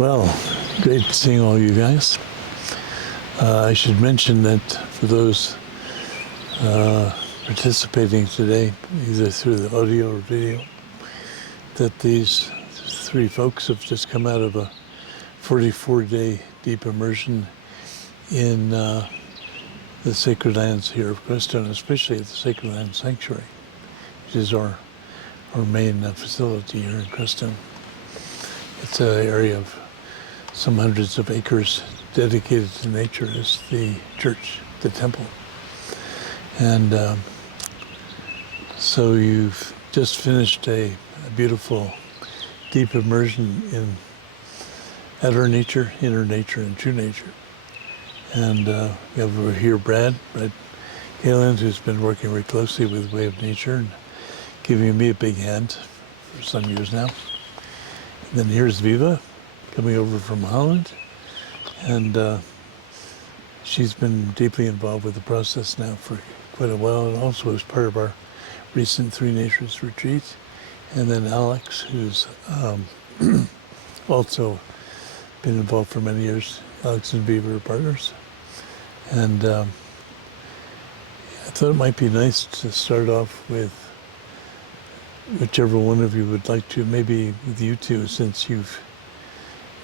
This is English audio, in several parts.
Well, great seeing all you guys. I should mention that for those participating today, either through the audio or video, that these three folks have just come out of a 44-day deep immersion in the sacred lands here of Crestone, especially at the Sacred Land Sanctuary, which is our main facility here in Crestone. It's an area of some hundreds of acres dedicated to nature as the church, the temple. And so you've just finished a beautiful deep immersion in outer nature, inner nature, and true nature. And we have over here Brad Kahland, who's been working very closely with Way of Nature and giving me a big hand for some years now. And then here's Viva, coming over from Holland. And she's been deeply involved with the process now for quite a while, and also as part of our recent Three Natures retreat. And then Alex, who's also been involved for many years. Alex and Viva are partners. And I thought it might be nice to start off with whichever one of you would like to, maybe with you two, since you've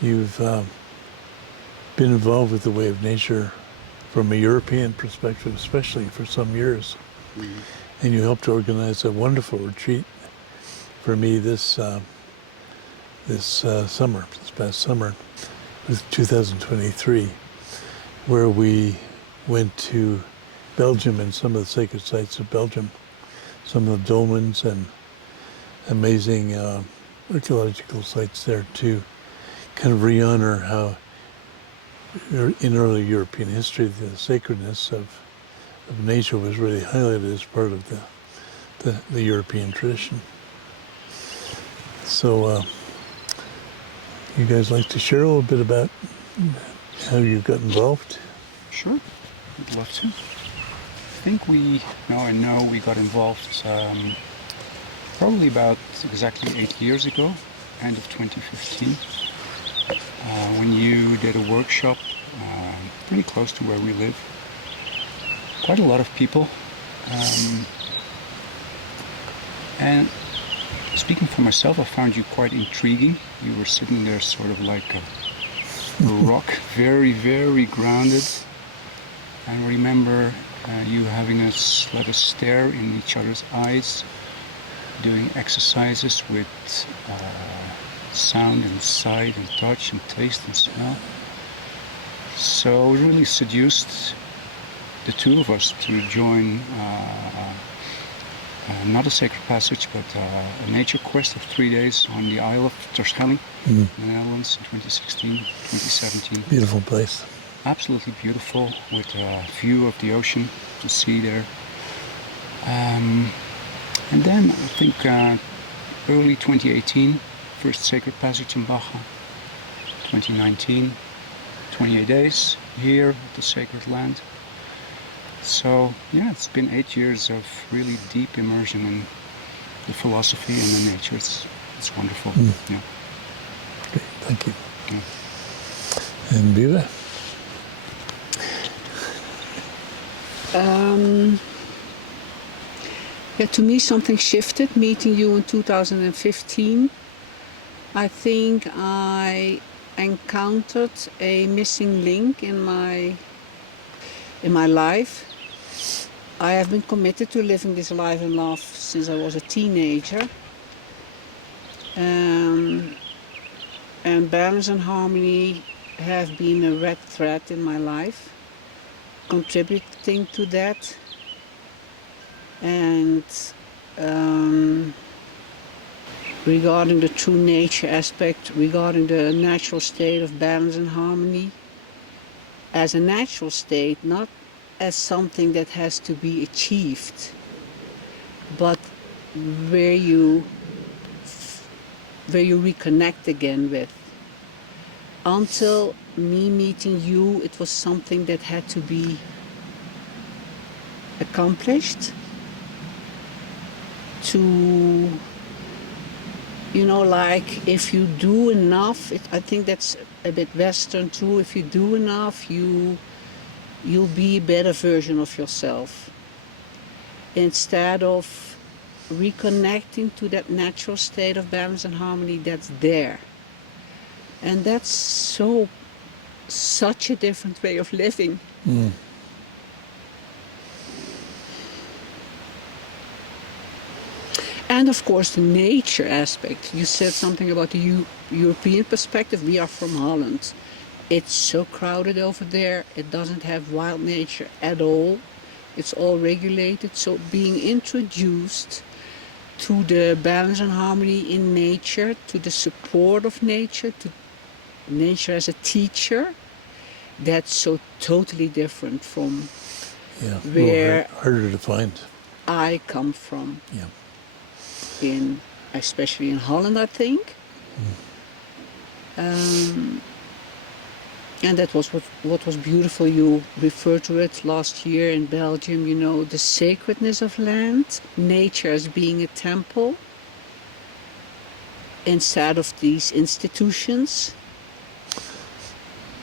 been involved with the Way of Nature from a European perspective, especially for some years. Mm-hmm. And you helped organize a wonderful retreat for me this past summer, with 2023, where we went to Belgium and some of the sacred sites of Belgium, some of the dolmens and amazing archaeological sites there to kind of re-honor how in early European history the sacredness of nature was really highlighted as part of the European tradition. So you guys like to share a little bit about how you got involved? Sure, I'd love to. I think we got involved probably about exactly 8 years ago, end of 2015, when you did a workshop pretty close to where we live. Quite a lot of people. And speaking for myself, I found you quite intriguing. You were sitting there sort of like a rock, very, very grounded. I remember you having us let us stare in each other's eyes, doing exercises with sound and sight and touch and taste and smell. So it really seduced the two of us to join not a sacred passage, but a nature quest of 3 days on the Isle of Terschelling in the Netherlands in 2016, 2017. Beautiful place. Absolutely beautiful, with a view of the ocean, the sea there. And then I think early 2018, first sacred passage in Baja. 2019, 28 days here at the sacred land. So yeah, it's been 8 years of really deep immersion in the philosophy and the nature. It's wonderful. Yeah. Great, thank you. Yeah. And Viva? To me something shifted meeting you in 2015. I think I encountered a missing link in my life. I have been committed to living this life in love since I was a teenager. And balance and harmony have been a red thread in my life, contributing to that. And regarding the true nature aspect, regarding the natural state of balance and harmony, as a natural state, not as something that has to be achieved, but where you reconnect again with. Until me meeting you, it was something that had to be accomplished to like if you do enough, I think that's a bit Western too. If you do enough, you'll be a better version of yourself. Instead of reconnecting to that natural state of balance and harmony that's there. And that's such a different way of living. Mm. And of course the nature aspect. You said something about the European perspective. We are from Holland. It's so crowded over there. It doesn't have wild nature at all. It's all regulated. So being introduced to the balance and harmony in nature, to the support of nature, to nature as a teacher, that's so totally different from where harder to find. I come from. Yeah. Especially in Holland, I think. And that was what was beautiful. You referred to it last year in Belgium, the sacredness of land, nature as being a temple instead of these institutions.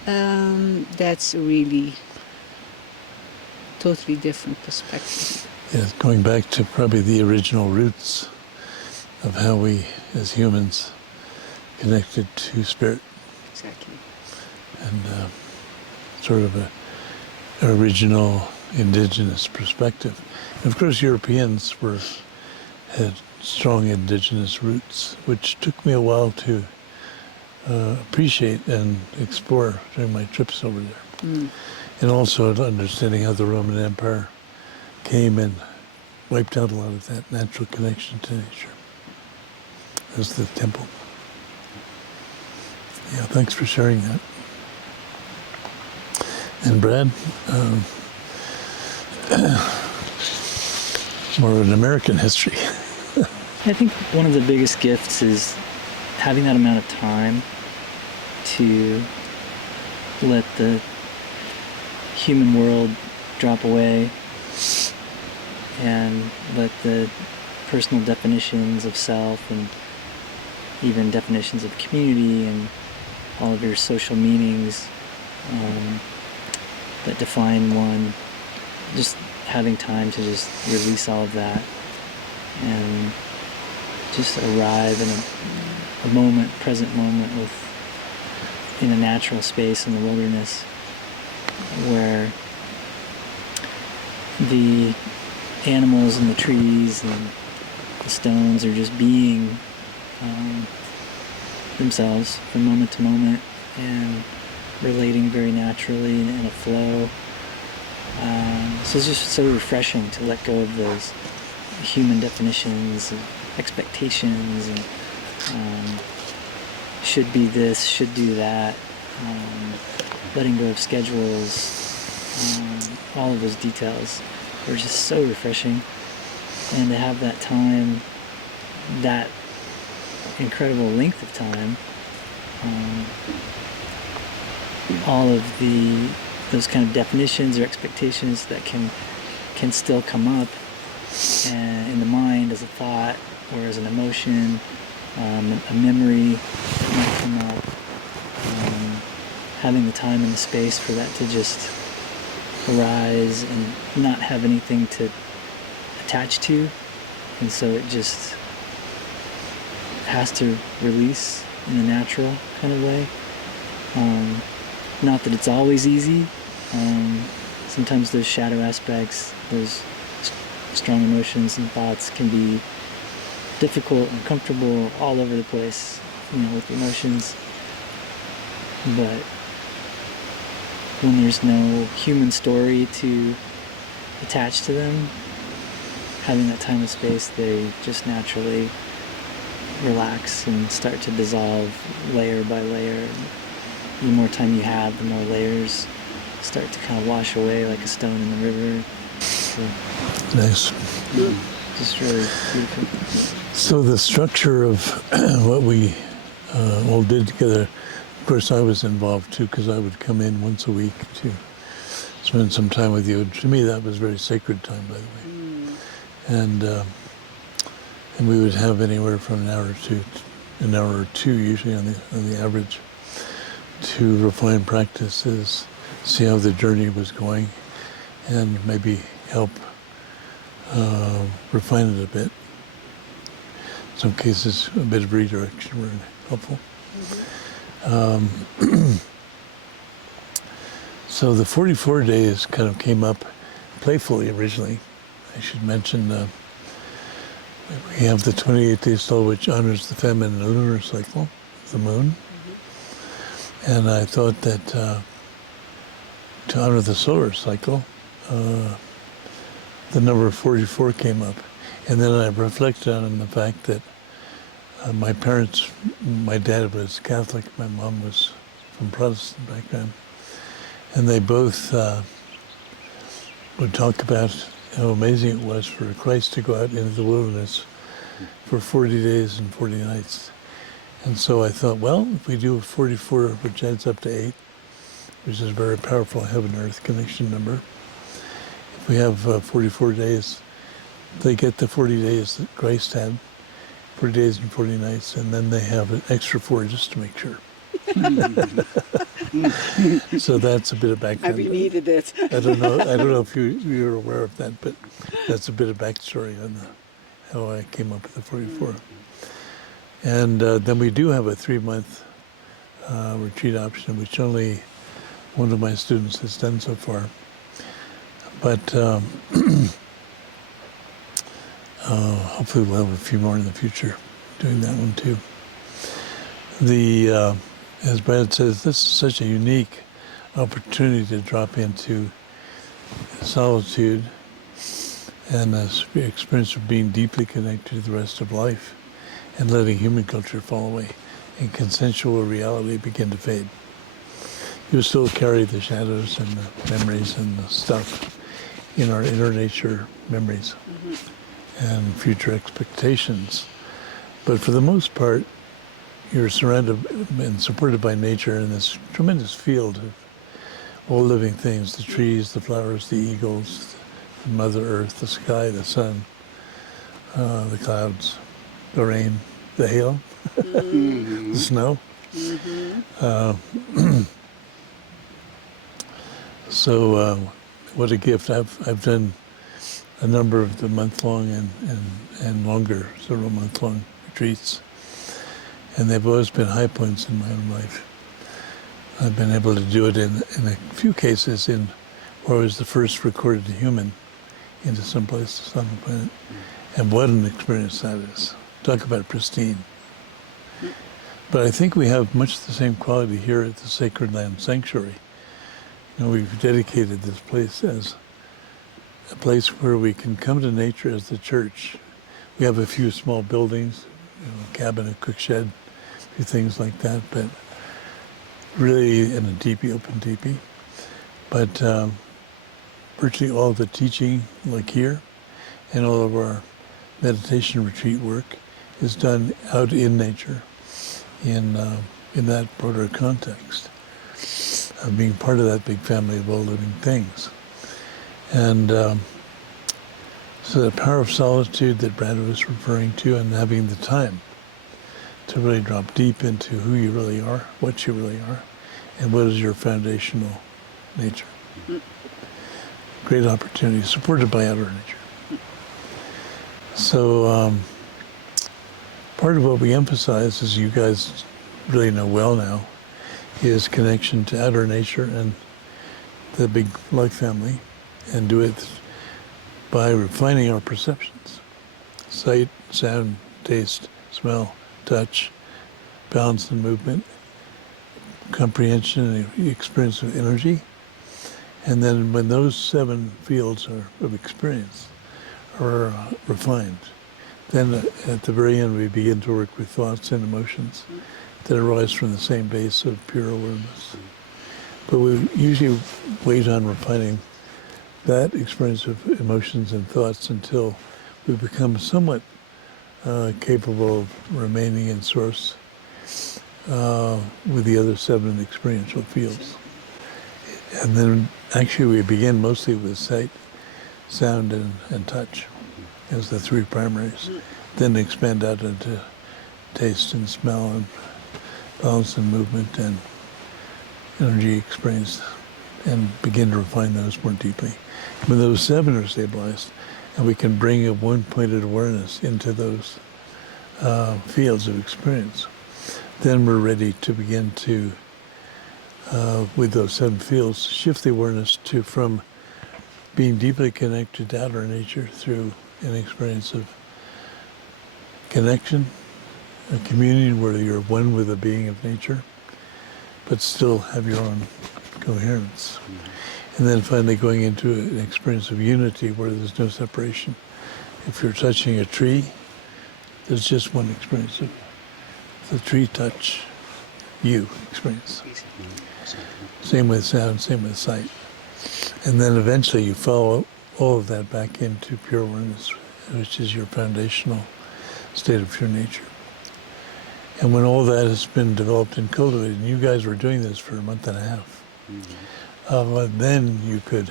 That's a really totally different perspective. Yeah, going back to probably the original roots of how we as humans connected to spirit. Exactly. And sort of a original indigenous perspective. And of course, Europeans had strong indigenous roots, which took me a while to appreciate and explore during my trips over there. Mm. And also understanding how the Roman Empire came and wiped out a lot of that natural connection to nature as the temple. Yeah, thanks for sharing that. And Brad, more of an American history. I think one of the biggest gifts is having that amount of time to let the human world drop away and let the personal definitions of self and even definitions of community and all of your social meanings that define one, just having time to just release all of that and just arrive in a moment, present moment in a natural space in the wilderness where the animals and the trees and the stones are just being themselves from moment to moment and relating very naturally in a flow. So it's just so refreshing to let go of those human definitions and expectations and should be this, should do that, letting go of schedules, all of those details are just so refreshing. And to have that time, that incredible length of time, all of those kind of definitions or expectations that can still come up in the mind as a thought or as an emotion, a memory that might come up, having the time and the space for that to just arise and not have anything to attach to, and so it just has to release in a natural kind of way. Not that it's always easy. Sometimes those shadow aspects, those strong emotions and thoughts can be difficult and uncomfortable all over the place, with emotions. But when there's no human story to attach to them, having that time and space, they just naturally relax and start to dissolve layer by layer. The more time you have, the more layers start to kind of wash away like a stone in the river. So, Nice. just really beautiful. So the structure of what we all did together, of course I was involved too, because I would come in once a week to spend some time with you. To me that was very sacred time, by the way. And we would have anywhere from an hour to an hour or two usually on the average to refine practices, see how the journey was going, and maybe help refine it a bit. In some cases, a bit of redirection were helpful. So the 44 days kind of came up playfully originally. I should mention we have the 28-day soul, which honors the feminine lunar cycle, the moon. And I thought that to honor the solar cycle, the number 44 came up. And then I reflected on the fact that my parents, my dad was Catholic, my mom was from Protestant background, and they both would talk about how amazing it was for Christ to go out into the wilderness for 40 days and 40 nights. And so I thought, well, if we do 44, which adds up to 8, which is a very powerful heaven-earth connection number, if we have 44 days, they get the 40 days that Christ had, 40 days and 40 nights, and then they have an extra 4 just to make sure. So that's a bit of background. We needed it. I don't know if you're aware of that, but that's a bit of backstory on how I came up with the 44. And then we do have a 3-month retreat option, which only one of my students has done so far. But hopefully we'll have a few more in the future doing that one too. As Brad says, this is such a unique opportunity to drop into solitude and the experience of being deeply connected to the rest of life and letting human culture fall away and consensual reality begin to fade. You still carry the shadows and the memories and the stuff in our inner nature memories and future expectations. But for the most part, you're surrounded and supported by nature in this tremendous field of all living things, the trees, the flowers, the eagles, the Mother Earth, the sky, the sun, the clouds, the rain, the hail, the snow. So what a gift. I've done a number of the month-long and longer, several month-long retreats. And they've always been high points in my own life. I've been able to do it in a few cases where I was the first recorded human into some places on the planet. And what an experience that is. Talk about pristine. But I think we have much the same quality here at the Sacred Land Sanctuary. You know, we've dedicated this place as a place where we can come to nature as the church. We have a few small buildings, a cabin, a cook shed, a few things like that, but really in a teepee, open teepee. But virtually all of the teaching, like here, and all of our meditation retreat work is done out in nature, in that broader context of being part of that big family of all living things. And so the power of solitude that Brad was referring to, and having the time to really drop deep into who you really are, what you really are, and what is your foundational nature. Great opportunity, supported by outer nature. So part of what we emphasize, as you guys really know well now, is connection to outer nature and the big life family, and do it by refining our perceptions. Sight, sound, taste, smell, touch, balance and movement, comprehension and experience of energy. And then when those 7 fields of experience are refined, then at the very end we begin to work with thoughts and emotions that arise from the same base of pure awareness. But we usually wait on refining that experience of emotions and thoughts until we become somewhat capable of remaining in source with the other 7 experiential fields. And then actually we begin mostly with sight, sound, and touch as the 3 primaries, then expand out into taste and smell and balance and movement and energy experience, and begin to refine those more deeply. When those 7 are stabilized, and we can bring a one-pointed awareness into those fields of experience, then we're ready to begin to, with those 7 fields, shift the awareness to from being deeply connected to outer nature through an experience of connection, a communion where you're one with the being of nature, but still have your own coherence. And then finally going into an experience of unity where there's no separation. If you're touching a tree, there's just one experience of the tree touch, you experience. Same with sound, same with sight. And then eventually you follow all of that back into pure awareness, which is your foundational state of pure nature. And when all that has been developed and cultivated, and you guys were doing this for a month and a half, then you could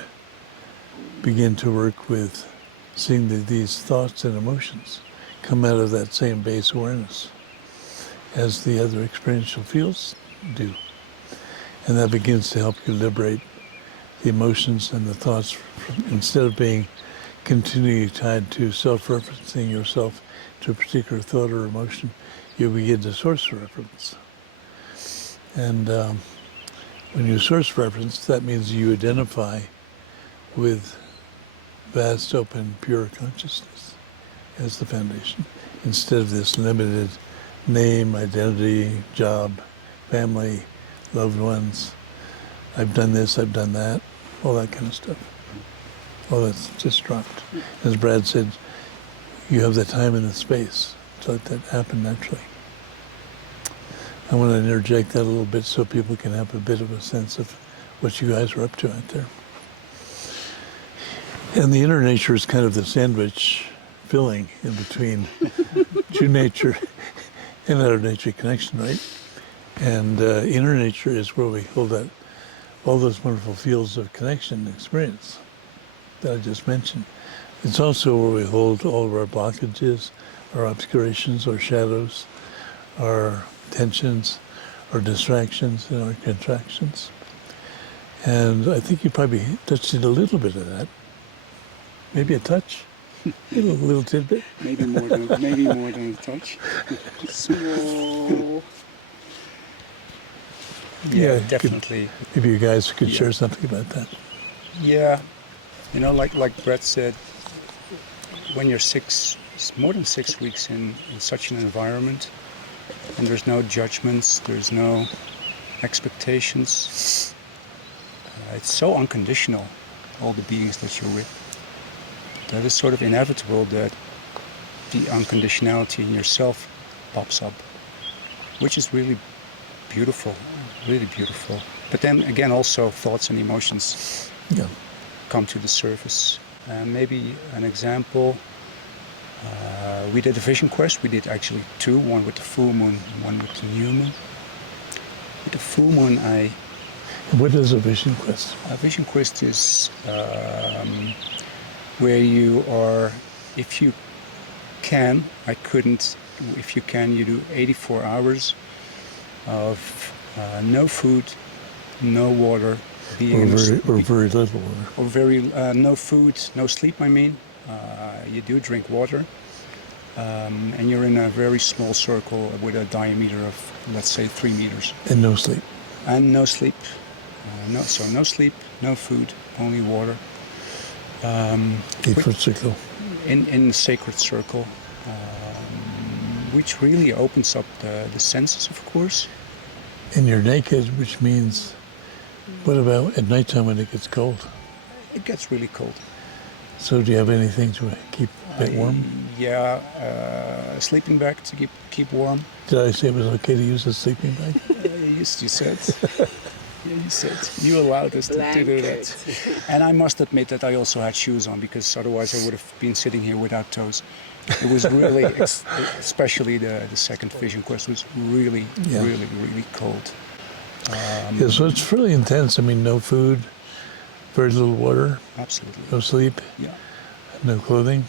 begin to work with seeing that these thoughts and emotions come out of that same base awareness as the other experiential fields do. And that begins to help you liberate the emotions and the thoughts instead of being continually tied to self-referencing yourself to a particular thought or emotion. You begin to source reference. And when you source reference, that means you identify with vast, open, pure consciousness as the foundation, instead of this limited name, identity, job, family, loved ones. I've done this, I've done that, all that kind of stuff. All that's just dropped. As Brad said, you have the time and the space to let that happen naturally. I want to interject that a little bit so people can have a bit of a sense of what you guys are up to out there. And the inner nature is kind of the sandwich filling in between true nature and outer nature connection, right? And inner nature is where we hold that, all those wonderful fields of connection and experience that I just mentioned. It's also where we hold all of our blockages, our obscurations, our shadows, our tensions, our distractions, and our contractions. And I think you probably touched it a little bit of that. Maybe a touch, a little tidbit. Maybe more than a touch. Small. Yeah, definitely. Maybe you guys could share something about that. Yeah, you know, like Brett said, when you're more than 6 weeks in such an environment, and there's no judgments, there's no expectations. It's so unconditional, all the beings that you're with. That it's sort of inevitable that the unconditionality in yourself pops up, which is really beautiful, really beautiful. But then again, also thoughts and emotions come to the surface. Maybe an example, we did a vision quest. We did actually 2, one with the full moon, one with the new moon. With the full moon, What is a vision quest? A vision quest is where you are, if you can, you do 84 hours of no food, no water, or very little water. Or no food, no sleep, I mean. You do drink water, and you're in a very small circle with a diameter of, let's say, 3 meters. And no sleep. And no sleep. No sleep, no food, only water. 8-foot circle. In the sacred circle, which really opens up the senses, of course. And you're naked, which means, what about at nighttime when it gets cold? It gets really cold. So do you have anything to keep it warm? Yeah, a sleeping bag to keep warm. Did I say it was okay to use a sleeping bag? You said. Yeah, you said. You allowed us to do that. And I must admit that I also had shoes on, because otherwise I would have been sitting here without toes. It was really, especially the second vision quest was really, really cold. So it's fairly intense. I mean, no food, very little water. Absolutely. No sleep. Yeah. No clothing.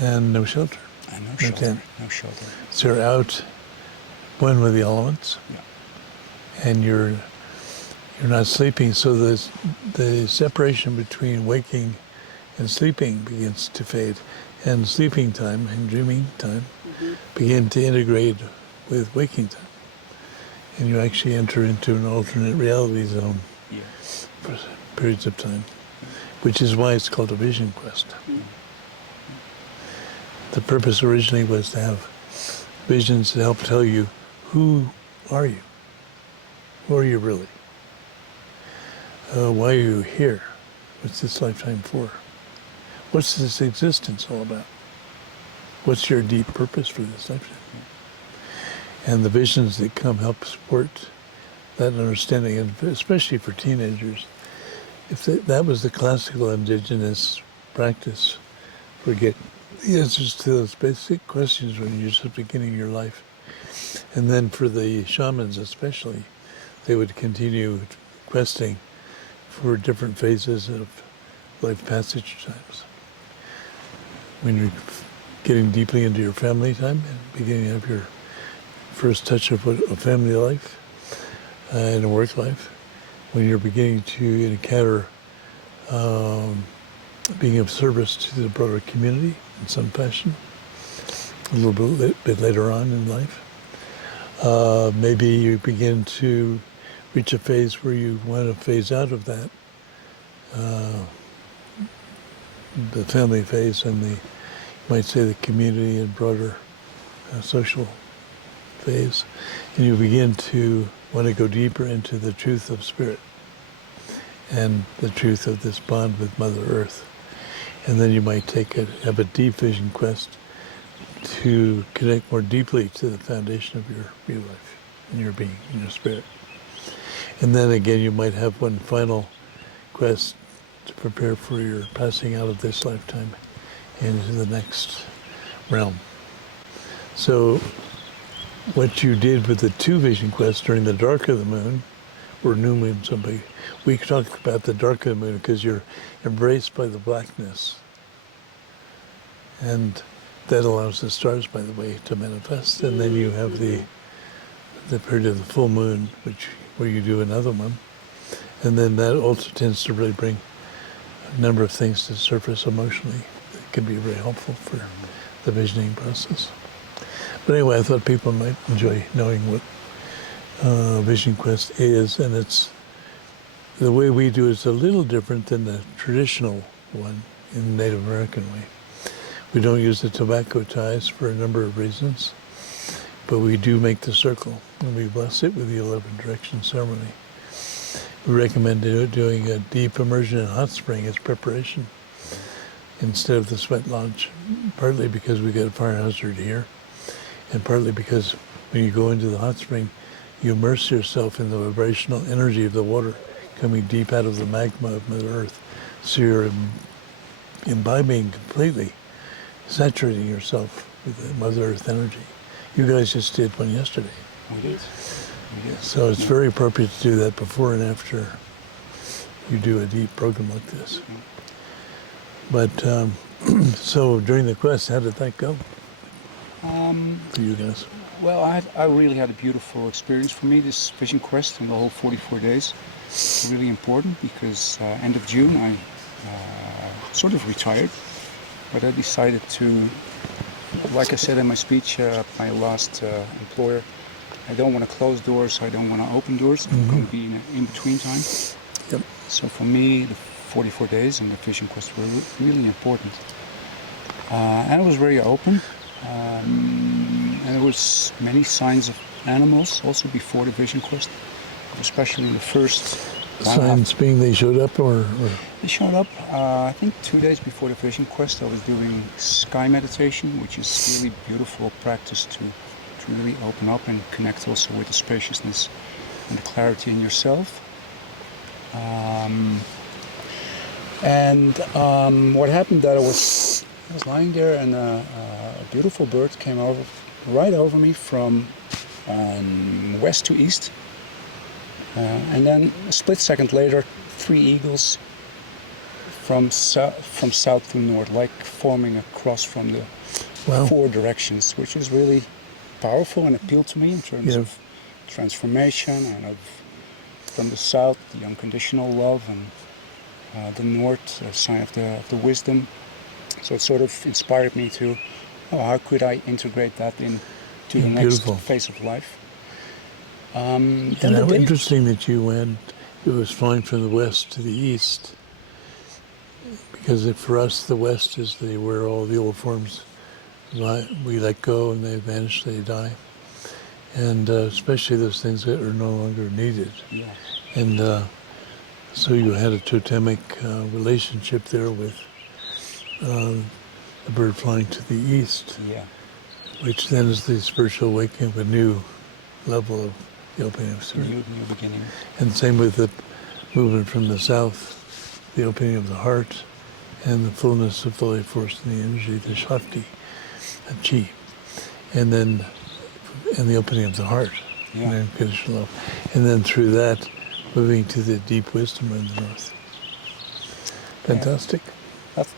And no shelter. No No shelter. tent. No shelter. So you're out, one with the elements, Yeah. and you're not sleeping. So the separation between waking and sleeping begins to fade, and sleeping time and dreaming time begin to integrate with waking time, and you actually enter into an alternate reality zone Yeah. for periods of time, which is why it's called a vision quest. The purpose originally was to have visions to help tell you, who are you? Who are you really? Why are you here? What's this lifetime for? What's this existence all about? What's your deep purpose for this lifetime? And the visions that come help support that understanding, and especially for teenagers. If that was the classical indigenous practice for getting the answers to those basic questions when you're just beginning your life. And then for the shamans especially, they would continue questing for different phases of life passage times. When you're getting deeply into your family time and beginning to have your first touch of a family life and a work life, when you're beginning to encounter being of service to the broader community in some fashion, a little bit later on in life. Maybe you begin to reach a phase where you want to phase out of that, the family phase and you might say the community and broader social phase, and you begin to want to go deeper into the truth of spirit and the truth of this bond with Mother Earth. And then you might have a deep vision quest to connect more deeply to the foundation of your real life, in your being, in your spirit. And then again, you might have one final quest to prepare for your passing out of this lifetime into the next realm. So what you did with the two vision quests during the dark of the moon, or new moon, we talk about the dark of the moon because you're embraced by the blackness. And that allows the stars, by the way, to manifest. And then you have the period of the full moon, where you do another one. And then that also tends to really bring a number of things to surface emotionally that can be very helpful for the visioning process. But anyway, I thought people might enjoy knowing what Vision Quest is, and it's the way we do it's a little different than the traditional one in the Native American way. We don't use the tobacco ties for a number of reasons, but we do make the circle, and we bless it with the 11 direction ceremony. We recommend doing a deep immersion in hot spring as preparation instead of the sweat lodge, partly because we got a fire hazard here, and partly because when you go into the hot spring, you immerse yourself in the vibrational energy of the water coming deep out of the magma of Mother Earth. So you're imbibing completely, saturating yourself with the Mother Earth energy. You guys just did one yesterday. We did. So it's very appropriate to do that before and after you do a deep program like this. But so during the quest, how did that go for you guys? Well, I really had a beautiful experience for me, this vision quest and the whole 44 days. It's really important because end of June I sort of retired, but I decided to, like I said in my speech, my last employer, I don't want to close doors, I don't want to open doors. I'm going to be in an in-between time. Yep. So for me, the 44 days and the vision quest were really important. And it was very open. And there was many signs of animals also before the vision quest, especially the first Signs being they showed up or? They showed up, I think 2 days before the vision quest. I was doing sky meditation, which is really beautiful practice to really open up and connect also with the spaciousness and the clarity in yourself. What happened that I was lying there and a beautiful bird came right over me from west to east. And then a split second later, 3 eagles from south to north, like forming a cross from the Wow. 4 directions, which is really powerful and appealed to me in terms Yeah. of transformation and of from the south, the unconditional love, and the north, a sign of the wisdom. So it sort of inspired me to, how could I integrate that into the next Beautiful. phase of life? And Then the how day, interesting that you went, it was flying from the west to the east, because for us, the west is where all the old forms, we let go and they vanish, they die. And especially those things that are no longer needed. yeah, And so you had a totemic relationship there with the bird flying to the east, yeah, which then is the spiritual awakening of a new level of the opening of spirit. new beginning. And same with the movement from the south, the opening of the heart and the fullness of the life force and the energy, the Shakti, the Chi. And then the opening of the heart, Yeah. and unconditional love. And then through that, moving to the deep wisdom in the north. Fantastic.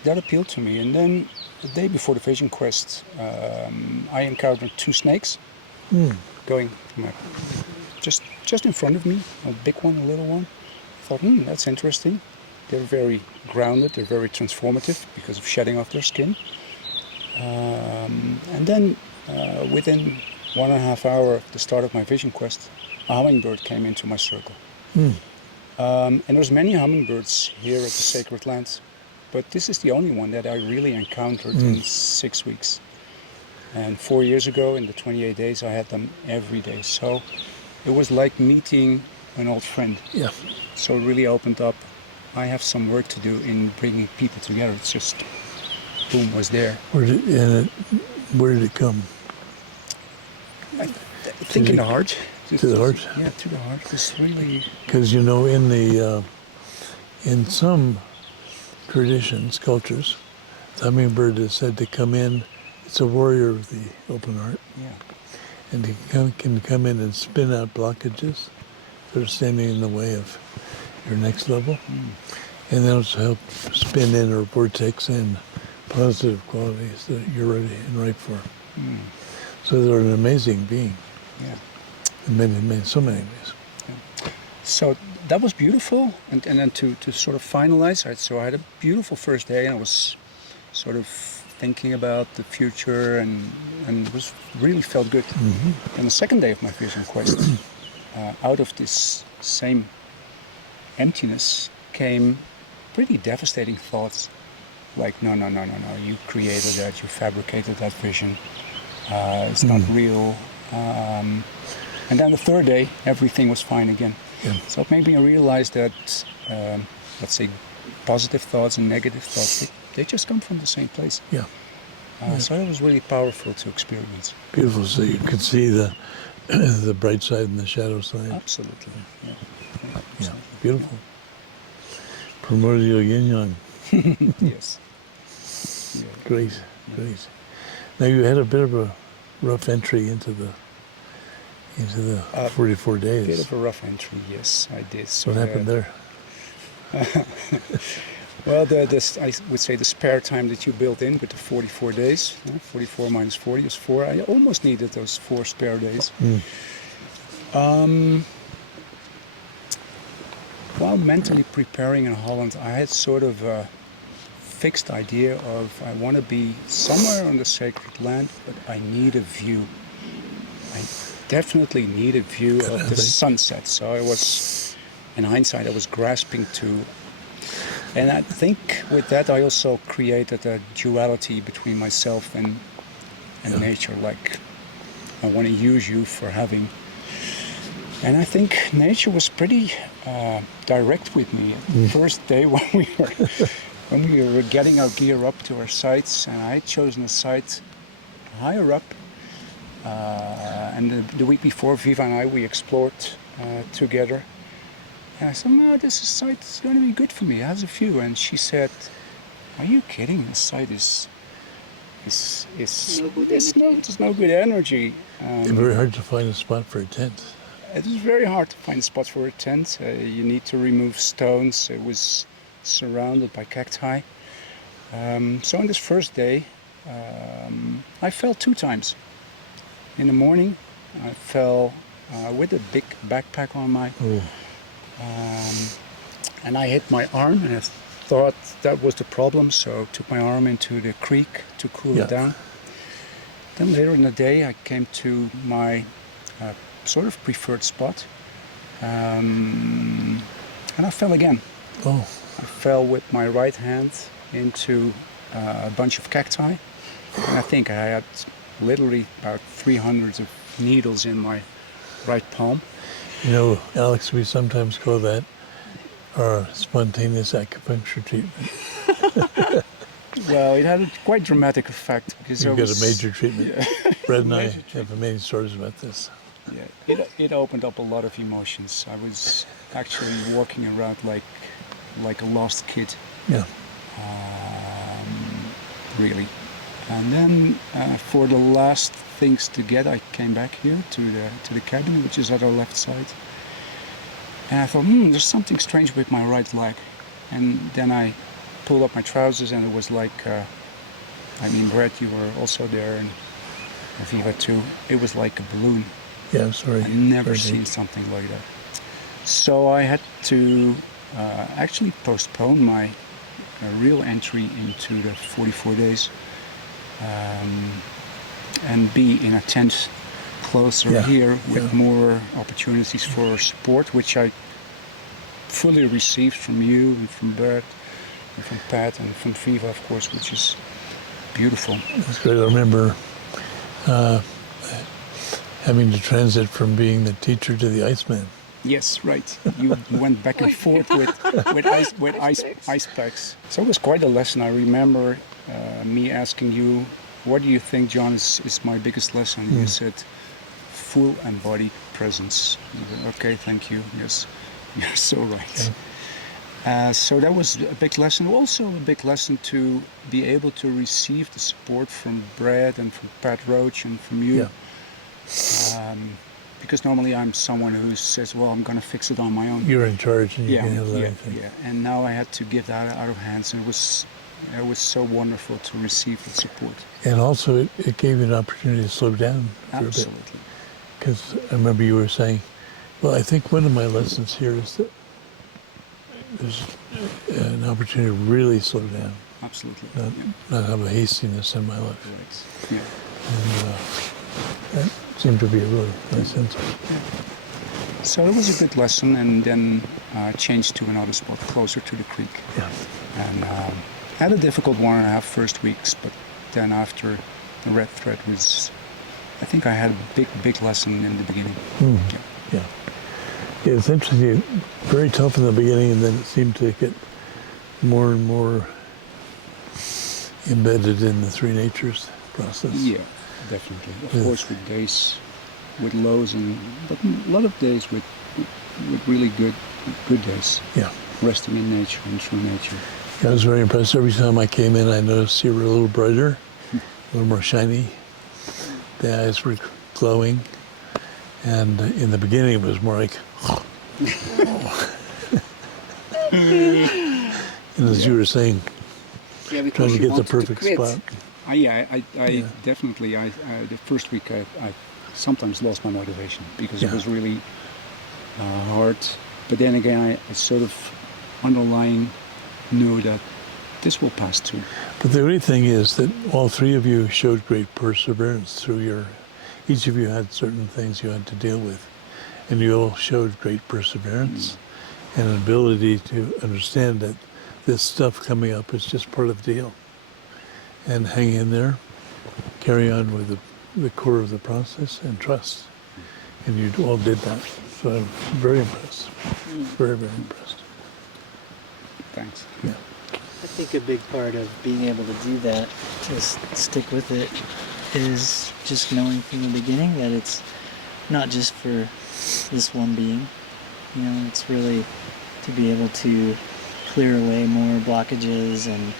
That appealed to me. And then the day before the Vision Quest, I encountered 2 snakes going just in front of me, a big one, a little one. I thought, that's interesting. They're very grounded, they're very transformative because of shedding off their skin. And then within 1.5 hours of the start of my Vision Quest, a hummingbird came into my circle. And there's many hummingbirds here at the Sacred Land, but this is the only one that I really encountered in 6 weeks. And 4 years ago, in the 28 days, I had them every day. So it was like meeting an old friend. Yeah. So it really opened up. I have some work to do in bringing people together. It's just, boom, was there. Where did it come? I think in the heart. To the heart? Yeah, to the heart. It's really... Because in some traditions, cultures, the hummingbird is said to come in. It's a warrior of the open heart, Yeah. and he can come in and spin out blockages that are standing in the way of your next level, and then also help spin in or vortex in positive qualities that you're ready and ripe for. So they're an amazing being Yeah. in so many ways. So that was beautiful, and then to sort of finalize, I had a beautiful first day, and I was sort of thinking about the future, and it was really felt good. And the second day of my Vision Quest, out of this same emptiness came pretty devastating thoughts, like no, you created that, you fabricated that vision, it's not real. And then the third day, everything was fine again. Yeah. So it made me realize that, let's say, positive thoughts and negative thoughts, they just come from the same place. Yeah. So it was really powerful to experience. Beautiful. So you could see the bright side and the shadow side. Absolutely. Yeah. Yeah. Absolutely. Beautiful. Primordial yin yang. Yes. Yeah. Great. Now you had a bit of a rough entry into the 44 days. Bit of a rough entry, yes, I did. So What happened there? Well, I would say the spare time that you built in with the 44 days, 44 minus 40 is 4. I almost needed those 4 spare days. While mentally preparing in Holland, I had sort of a fixed idea of I want to be somewhere on the Sacred Land, but I need a view. I definitely need a view of the sunset. So I was, in hindsight, I was grasping to. And I think with that I also created a duality between myself and nature, like I want to use you for having. And I think nature was pretty direct with me. The first day when we were getting our gear up to our sites, and I had chosen a site higher up. And the week before, Viva and I, we explored together. And I said, no, this site is going to be good for me. It has a view. And she said, are you kidding? This site is there's no good energy. It's very hard to find a spot for a tent. It is very hard to find a spot for a tent. You need to remove stones. It was surrounded by cacti. So on this first day, I fell 2 times. In the morning, I fell with a big backpack on my, Oh, and I hit my arm, and I thought that was the problem, so took my arm into the creek to cool Yeah. it down. Then later in the day, I came to my sort of preferred spot, and I fell again. oh, I fell with my right hand into a bunch of cacti, and I think I had literally about 300 of needles in my right palm. you know, Alex, we sometimes call that our spontaneous acupuncture treatment. Well, it had a quite dramatic effect because You I got was, a major treatment. Yeah. Brad and I Major have many stories about this. Yeah, it opened up a lot of emotions. I was actually walking around like a lost kid, Yeah. really. And then for the last things to get, I came back here to the cabin, which is at our left side. And I thought, there's something strange with my right leg. And then I pulled up my trousers, and it was like, Brett, you were also there, and Viva too. It was like a balloon. Yeah, I'm sorry. I've never Sorry. seen something like that. So I had to actually postpone my real entry into the 44 days and be in a tent closer Yeah, here with yeah. more opportunities for support, which I fully received from you and from Bert and from Pat and from Viva, of course, which is beautiful. That's great. I remember having to transit from being the teacher to the Iceman. Yes, right. You went back and forth with ice packs. So it was quite a lesson. I remember me asking you, what do you think, John, is my biggest lesson? You said, full embodied presence. I said, okay, thank you. Yes, you're so right. So that was a big lesson. Also a big lesson to be able to receive the support from Brad and from Pat Roach and from you. Yeah. Because normally I'm someone who says, well, I'm going to fix it on my own. You're in charge and you can handle yeah, everything. yeah. And now I had to give that out of hands, and it was so wonderful to receive the support. And also it gave you an opportunity to slow down for a bit. Absolutely. Because I remember you were saying, well, I think one of my lessons here is that there's an opportunity to really slow down, Absolutely. not have a hastiness in my life. Right. Yeah. And that seemed to be a really nice answer. So it was a good lesson, and then changed to another spot closer to the creek. Yeah. And had a difficult 1.5 first weeks, but then after the red thread was, I think I had a big lesson in the beginning. Yeah. Yeah, it's interesting. Very tough in the beginning, and then it seemed to get more and more embedded in the three natures process. Yeah, definitely. Of course, with days, with lows, but a lot of days with really good days. Yeah. Resting in nature, in true nature. I was very impressed. Every time I came in, I noticed you were a little brighter, a little more shiny. The eyes were glowing. And in the beginning, it was more like, and as you were saying, trying to get the perfect spot. I definitely, the first week I sometimes lost my motivation because it was really hard. But then again, I sort of underlying knew that this will pass too. But the great thing is that all three of you showed great perseverance through each of you had certain things you had to deal with. And you all showed great perseverance and an ability to understand that this stuff coming up is just part of the deal. And hang in there, carry on with the core of the process, and trust. And you all did that. So I'm very impressed. Very, very impressed. Thanks. Yeah. I think a big part of being able to do that, to stick with it, is just knowing from the beginning that it's not just for this one being. You know, it's really to be able to clear away more blockages and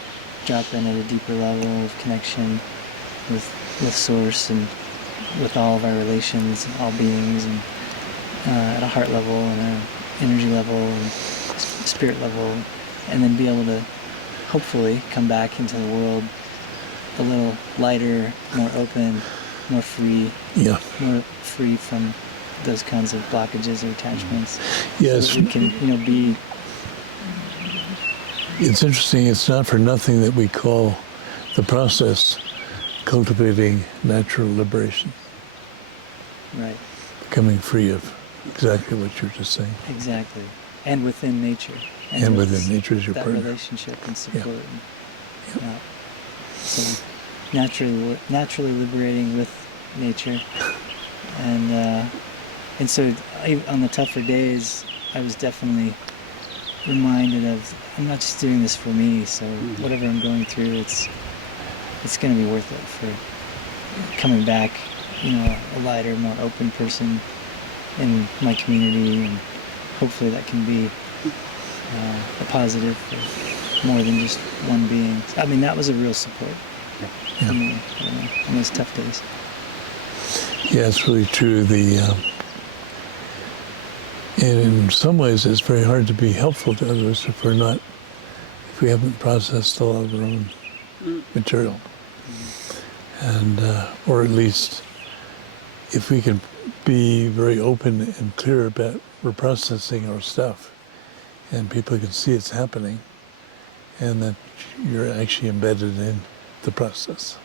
drop in at a deeper level of connection with Source and with all of our relations, all beings, and at a heart level and an energy level and spirit level, and then be able to hopefully come back into the world a little lighter, more open, more free, Yeah. more free from those kinds of blockages or attachments. Yes. So that we can, be. It's interesting. It's not for nothing that we call the process cultivating natural liberation, Right. becoming free of exactly what you were just saying. Exactly. And within nature. And with within nature is your that partner. relationship and support. Yep. Yeah. So naturally liberating with nature. And so on the tougher days, I was definitely reminded of, I'm not just doing this for me, so whatever I'm going through, it's going to be worth it for coming back, a lighter, more open person in my community, and hopefully that can be a positive for more than just one being. I mean, that was a real support for me in those tough days. Yeah, it's really true. And in some ways, it's very hard to be helpful to others if we haven't processed a lot of our own material. And, or at least if we can be very open and clear about we're processing our stuff and people can see it's happening and that you're actually embedded in the process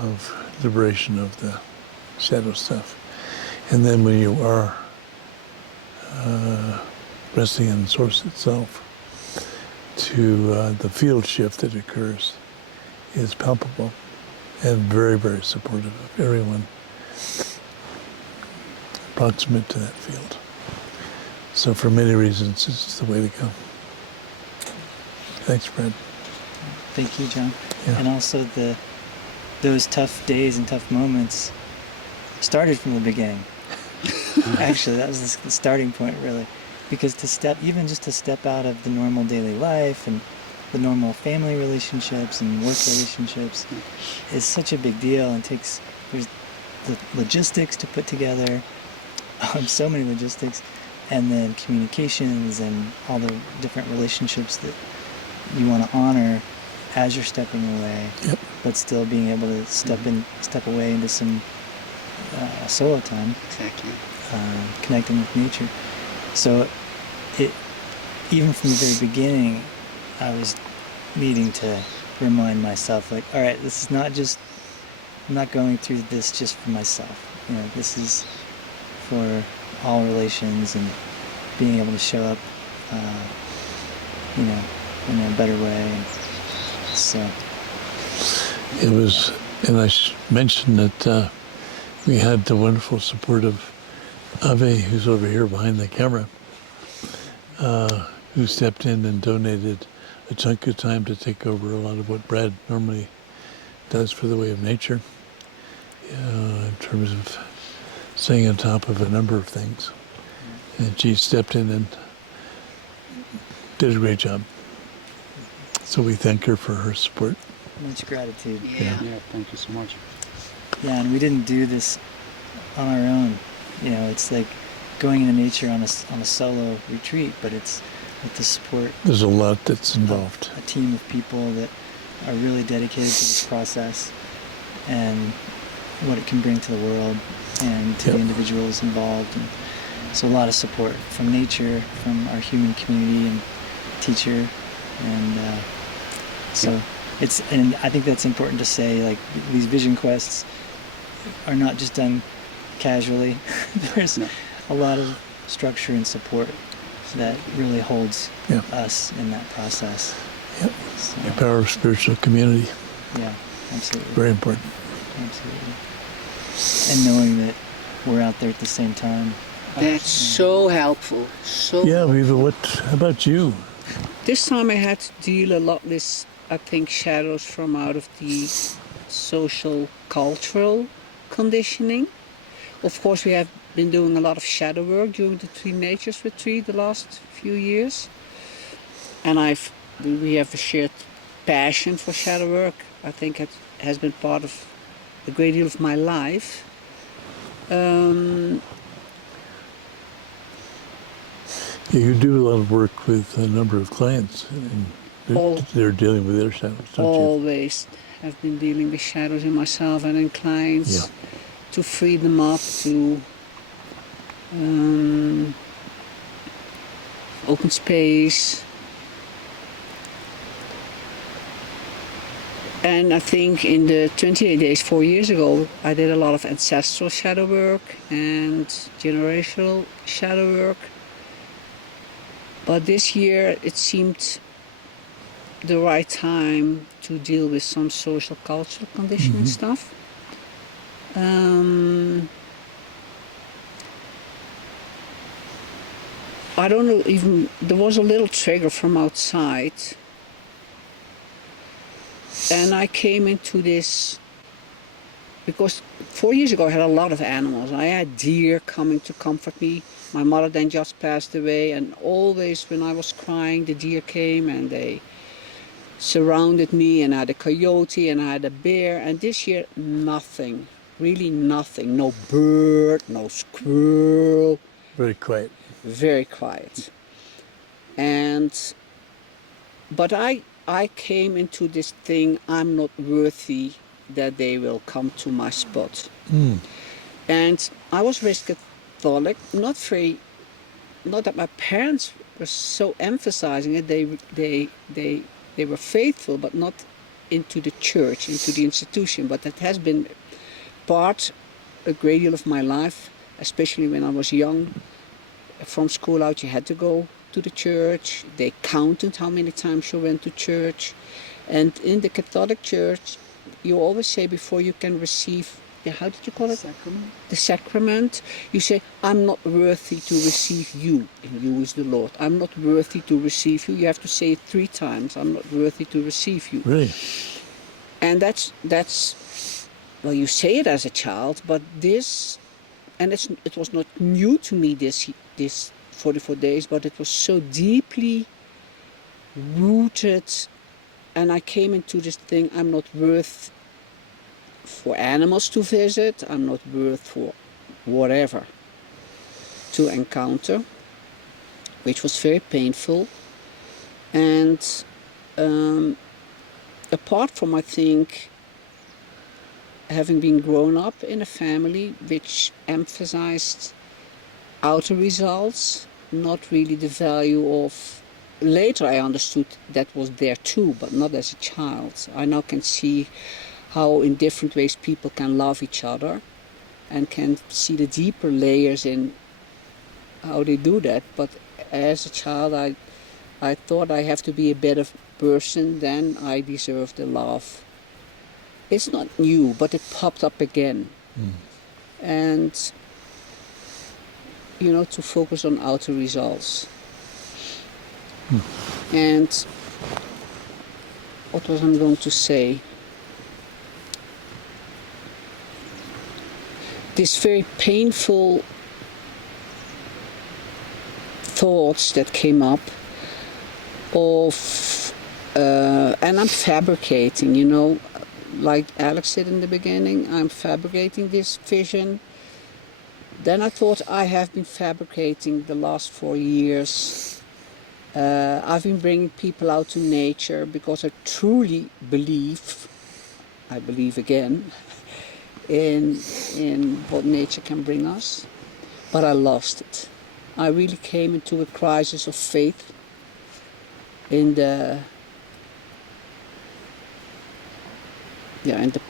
of liberation of the shadow stuff. And then when you are resting in the source itself, to the field shift that occurs is palpable and very, very supportive of everyone proximate to that field. So for many reasons, it's the way to go. Thanks, Brad. Thank you, John. Yeah. And also those tough days and tough moments started from the beginning. Actually, that was the starting point, really. Because to step out of the normal daily life and the normal family relationships and work relationships is such a big deal, and there's the logistics to put together, so many logistics, and then communications and all the different relationships that you want to honor as you're stepping away, but still being able to step away into some solo time. Exactly. Connecting with nature. So even from the very beginning, I was needing to remind myself, like, all right, this is not just, I'm not going through this just for myself. This is for all relations and being able to show up, in a better way. And so It was, and I mentioned that we had the wonderful support of Ave, who's over here behind the camera, who stepped in and donated a chunk of time to take over a lot of what Brad normally does for the Way of Nature, in terms of staying on top of a number of things. And she stepped in and did a great job. So we thank her for her support. much gratitude. Yeah. Yeah, thank you so much. Yeah, and we didn't do this on our own. It's like going into nature on a solo retreat, but it's with the support There's a lot that's involved. of a team of people that are really dedicated to this process and what it can bring to the world and to the individuals involved. And so a lot of support from nature, from our human community and teacher, and and I think that's important to say. Like, these vision quests are not just done casually. There's a lot of structure and support that really holds us in that process. Yep. So, The power of spiritual community. yeah, absolutely. Very important. Absolutely. And knowing that we're out there at the same time. That's so helpful. So Yeah, Viva, how about you? This time I had to deal a lot with, I think, shadows from out of the social, cultural conditioning. Of course, we have been doing a lot of shadow work during the Three Natures retreat the last few years. And we have a shared passion for shadow work. I think it has been part of a great deal of my life. You do a lot of work with a number of clients, and they're dealing with their shadows, don't you? Always. have been dealing with shadows in myself and in clients, Yeah. to free them up, to open space. And I think in the 28 days, 4 years ago, I did a lot of ancestral shadow work and generational shadow work. But this year it seemed the right time to deal with some social cultural conditioning stuff. I don't know, even there was a little trigger from outside, and I came into this because 4 years ago I had a lot of animals. I had deer coming to comfort me. My mother then just passed away, and always when I was crying, the deer came and they surrounded me, and I had a coyote and I had a bear. And this year, nothing, really nothing. No bird, no squirrel. Very quiet. Very quiet. But I came into this thing, I'm not worthy that they will come to my spot. And I was raised Catholic, not that my parents were so emphasizing it. They were faithful, but not into the church, into the institution. But that has been a great deal of my life, especially when I was young. From school out, you had to go to the church. They counted how many times you went to church. And in the Catholic Church, you always say before you can receive, how did you call it? Sacrament. The sacrament. You say, I'm not worthy to receive you. And you is the Lord. I'm not worthy to receive you. You have to say it 3 times. I'm not worthy to receive you. Really? And that's well, you say it as a child, but this, and it was not new to me, this 44 days, but it was so deeply rooted, and I came into this thing, I'm not worth for animals to visit, I'm not worth for whatever to encounter, which was very painful. And apart from, I think, having been grown up in a family which emphasized outer results, not really the value of... Later I understood that was there too, but not as a child. I now can see how in different ways people can love each other and can see the deeper layers in how they do that. But as a child I thought I have to be a better person than I deserve the love. It's not new, but it popped up again. And, to focus on outer results. And what was I going to say? This very painful thoughts that came up of, and I'm fabricating, like Alex said in the beginning, I'm fabricating this vision. Then I thought I have been fabricating the last 4 years. I've been bringing people out to nature because I truly believe, again, in what nature can bring us. But I lost it. I really came into a crisis of faith in the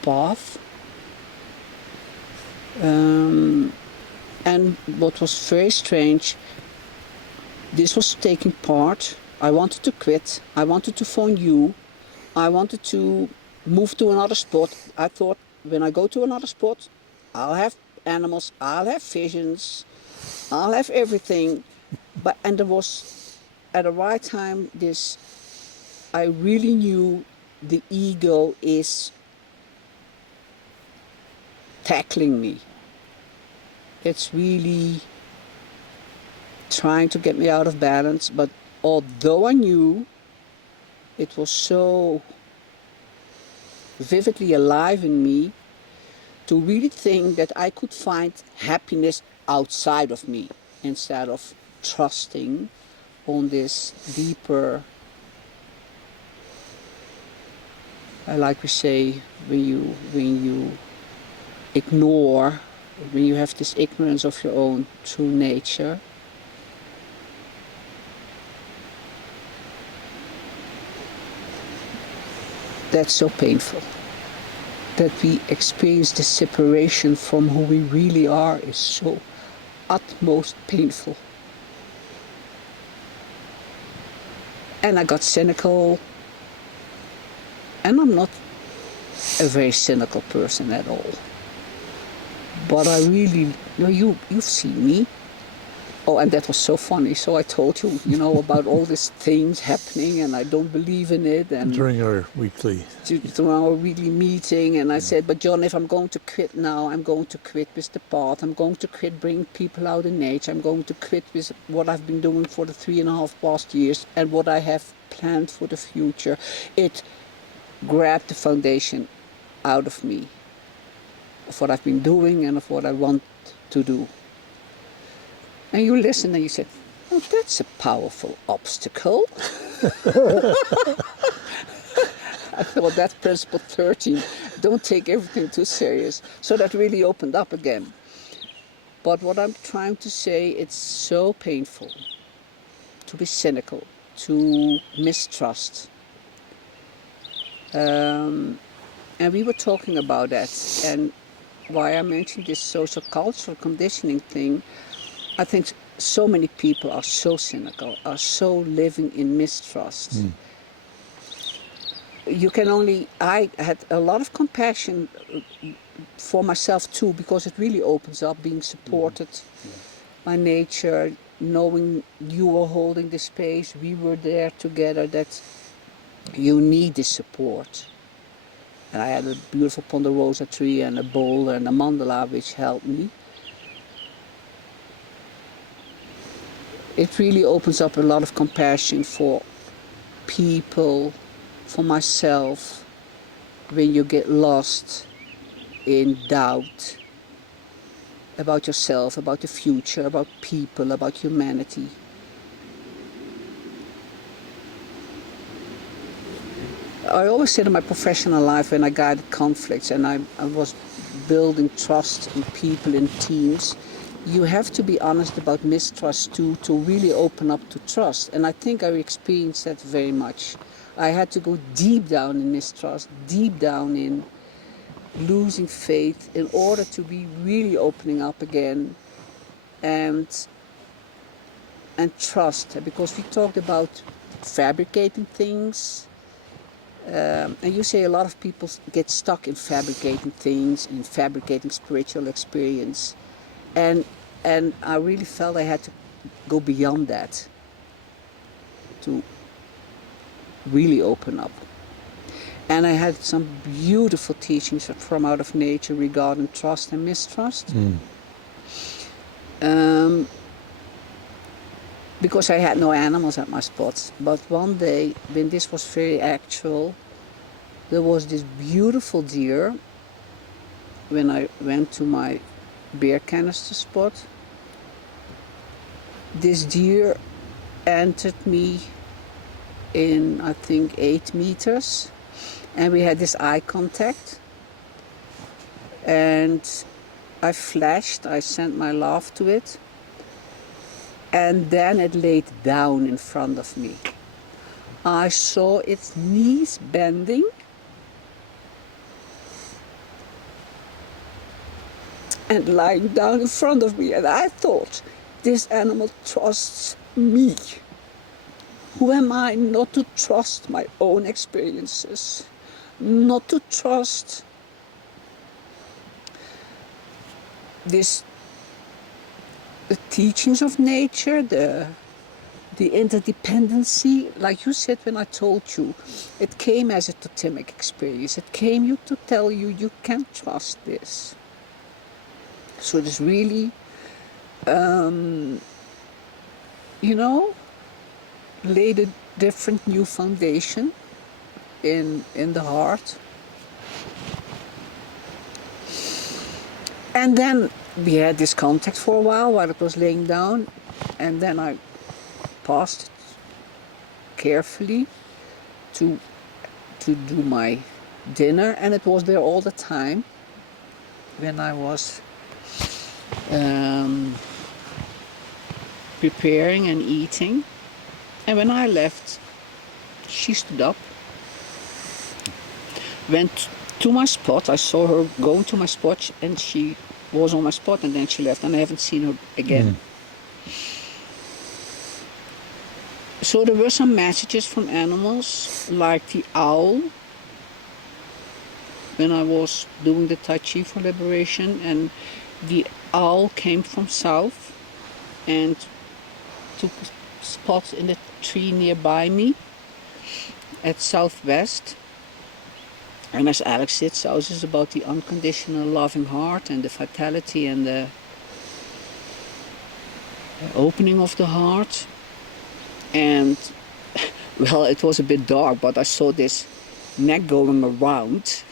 path. And what was very strange, this was taking part. I wanted to quit. I wanted to phone you. I wanted to move to another spot. I thought, when I go to another spot, I'll have animals, I'll have visions, I'll have everything. And there was, at the right time, I really knew the ego is tackling me. It's really trying to get me out of balance, but although I knew it was so vividly alive in me, to really think that I could find happiness outside of me instead of trusting on this deeper like we say, when you ignore, when you have this ignorance of your own true nature, that's so painful. That we experience the separation from who we really are is so utmost painful. And I got cynical, and I'm not a very cynical person at all. But I really, you've seen me. Oh, and that was so funny. So I told you, about all these things happening, and I don't believe in it. And During our weekly. through our weekly meeting, and I said, but John, if I'm going to quit now, I'm going to quit with the path. I'm going to quit bringing people out in nature. I'm going to quit with what I've been doing for the 3.5 past years and what I have planned for the future. It grabbed the foundation out of me, of what I've been doing and of what I want to do. And you listen and you say, oh, that's a powerful obstacle. I thought that's principle 13. Don't take everything too serious. So that really opened up again. But what I'm trying to say, it's so painful to be cynical, to mistrust. And we were talking about that. And why I mentioned this social cultural conditioning thing, I think so many people are so cynical, are so living in mistrust. I had a lot of compassion for myself too, because it really opens up being supported by nature, knowing you were holding the space, we were there together, that you need this support. And I had a beautiful ponderosa tree and a boulder and a mandala which helped me. It really opens up a lot of compassion for people, for myself, when you get lost in doubt about yourself, about the future, about people, about humanity. I always said in my professional life, when I guided conflicts and I was building trust in people, in teams, you have to be honest about mistrust too, to really open up to trust. And I think I experienced that very much. I had to go deep down in mistrust, deep down in losing faith, in order to be really opening up again and trust. Because we talked about fabricating things, and you say a lot of people get stuck in fabricating things, in fabricating spiritual experience. And I really felt I had to go beyond that to really open up. And I had some beautiful teachings from out of nature regarding trust and mistrust. Because I had no animals at my spots. But one day, when this was very actual, there was this beautiful deer when I went to my bear canister spot. This deer entered me in, I think, 8 meters, and we had this eye contact, and I flashed, I sent my love to it, and then it laid down in front of me. I saw its knees bending, and lying down in front of me, and I thought, this animal trusts me. Who am I not to trust my own experiences, not to trust the teachings of nature, the interdependency? Like you said when I told you, it came as a totemic experience. It came to tell you, you can't trust this. So it is really, laid a different new foundation in the heart. And then we had this contact for a while it was laying down, and then I paused it carefully to do my dinner, and it was there all the time when I was preparing and eating. And when I left, she stood up, went to my spot. I saw her going to my spot, and she was on my spot, and then she left, and I haven't seen her again. So there were some messages from animals, like the owl, when I was doing the Tai Chi for liberation, and the owl came from south and took a spot in the tree nearby me at southwest. And as Alex said, south is about the unconditional loving heart and the vitality and the opening of the heart. And well, it was a bit dark, but I saw this neck going around.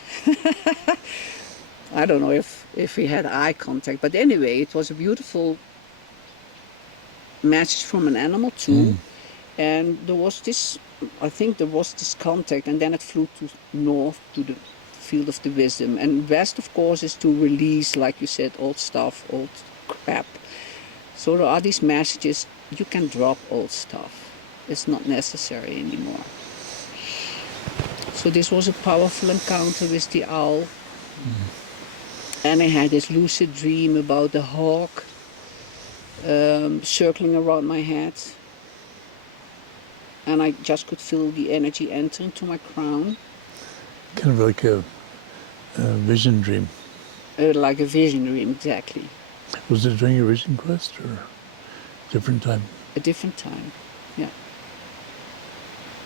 I don't know if we had eye contact, but anyway, it was a beautiful message from an animal too. And there was this, I think there was this contact, and then it flew to north to the field of the wisdom. And west, of course, is to release, like you said, old stuff, old crap. So there are these messages, you can drop old stuff. It's not necessary anymore. So this was a powerful encounter with the owl. And I had this lucid dream about the hawk circling around my head. And I just could feel the energy entering to my crown. Kind of like a vision dream. Like a vision dream, exactly. Was it during your vision quest or different time? A different time, yeah.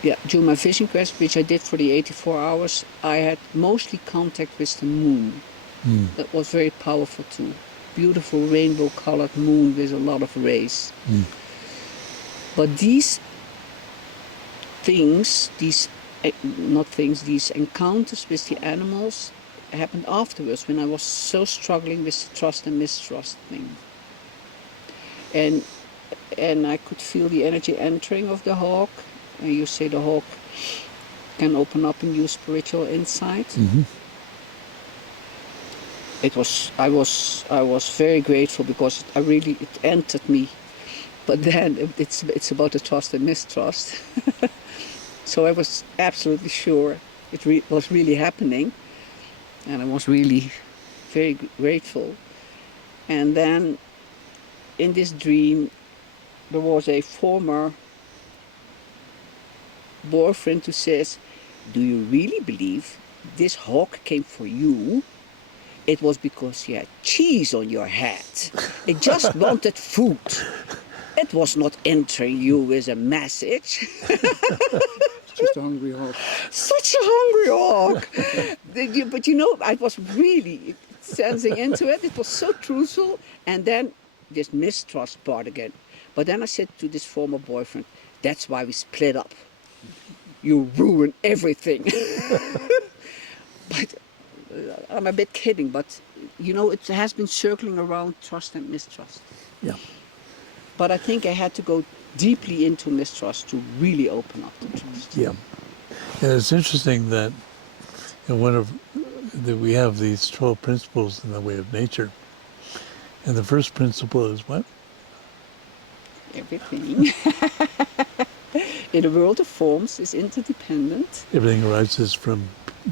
Yeah, during my vision quest, which I did for the 84 hours, I had mostly contact with the moon. That was very powerful too. Beautiful rainbow-colored moon with a lot of rays. But these things, these encounters with the animals happened afterwards when I was so struggling with the trust and mistrust thing. And I could feel the energy entering of the hawk. And you say the hawk can open up in you spiritual insight. I was very grateful because it entered me. But then it's about the trust and mistrust. So I was absolutely sure it was really happening, and I was really very grateful. And then in this dream, there was a former boyfriend who says, "Do you really believe this hawk came for you? It was because you had cheese on your head. It just wanted food. It was not entering you with a message." Just a hungry hawk. Such a hungry hawk. But I was really sensing into it. It was so truthful. And then this mistrust part again. But then I said to this former boyfriend, "That's why we split up. You ruin everything." But I'm a bit kidding, but it has been circling around trust and mistrust. Yeah. But I think I had to go deeply into mistrust to really open up to trust. Yeah. And it's interesting that that we have these 12 principles in the way of nature. And the first principle is what? Everything in a world of forms is interdependent. Everything arises from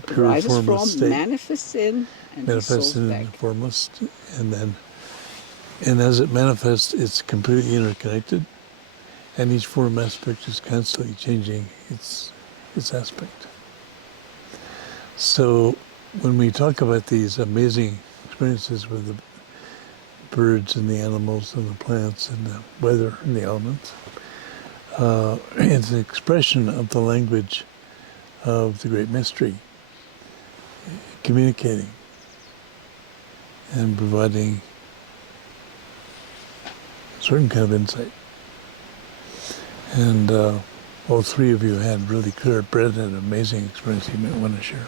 pure Arises formless from, state. manifests in, and Manifests dissolves in back. formless, and as it manifests, it's completely interconnected, and each form aspect is constantly changing its aspect. So when we talk about these amazing experiences with the birds and the animals and the plants and the weather and the elements, it's an expression of the language of the great mystery, communicating and providing a certain kind of insight. And all three of you had really clear. Brad had an amazing experience you might want to share.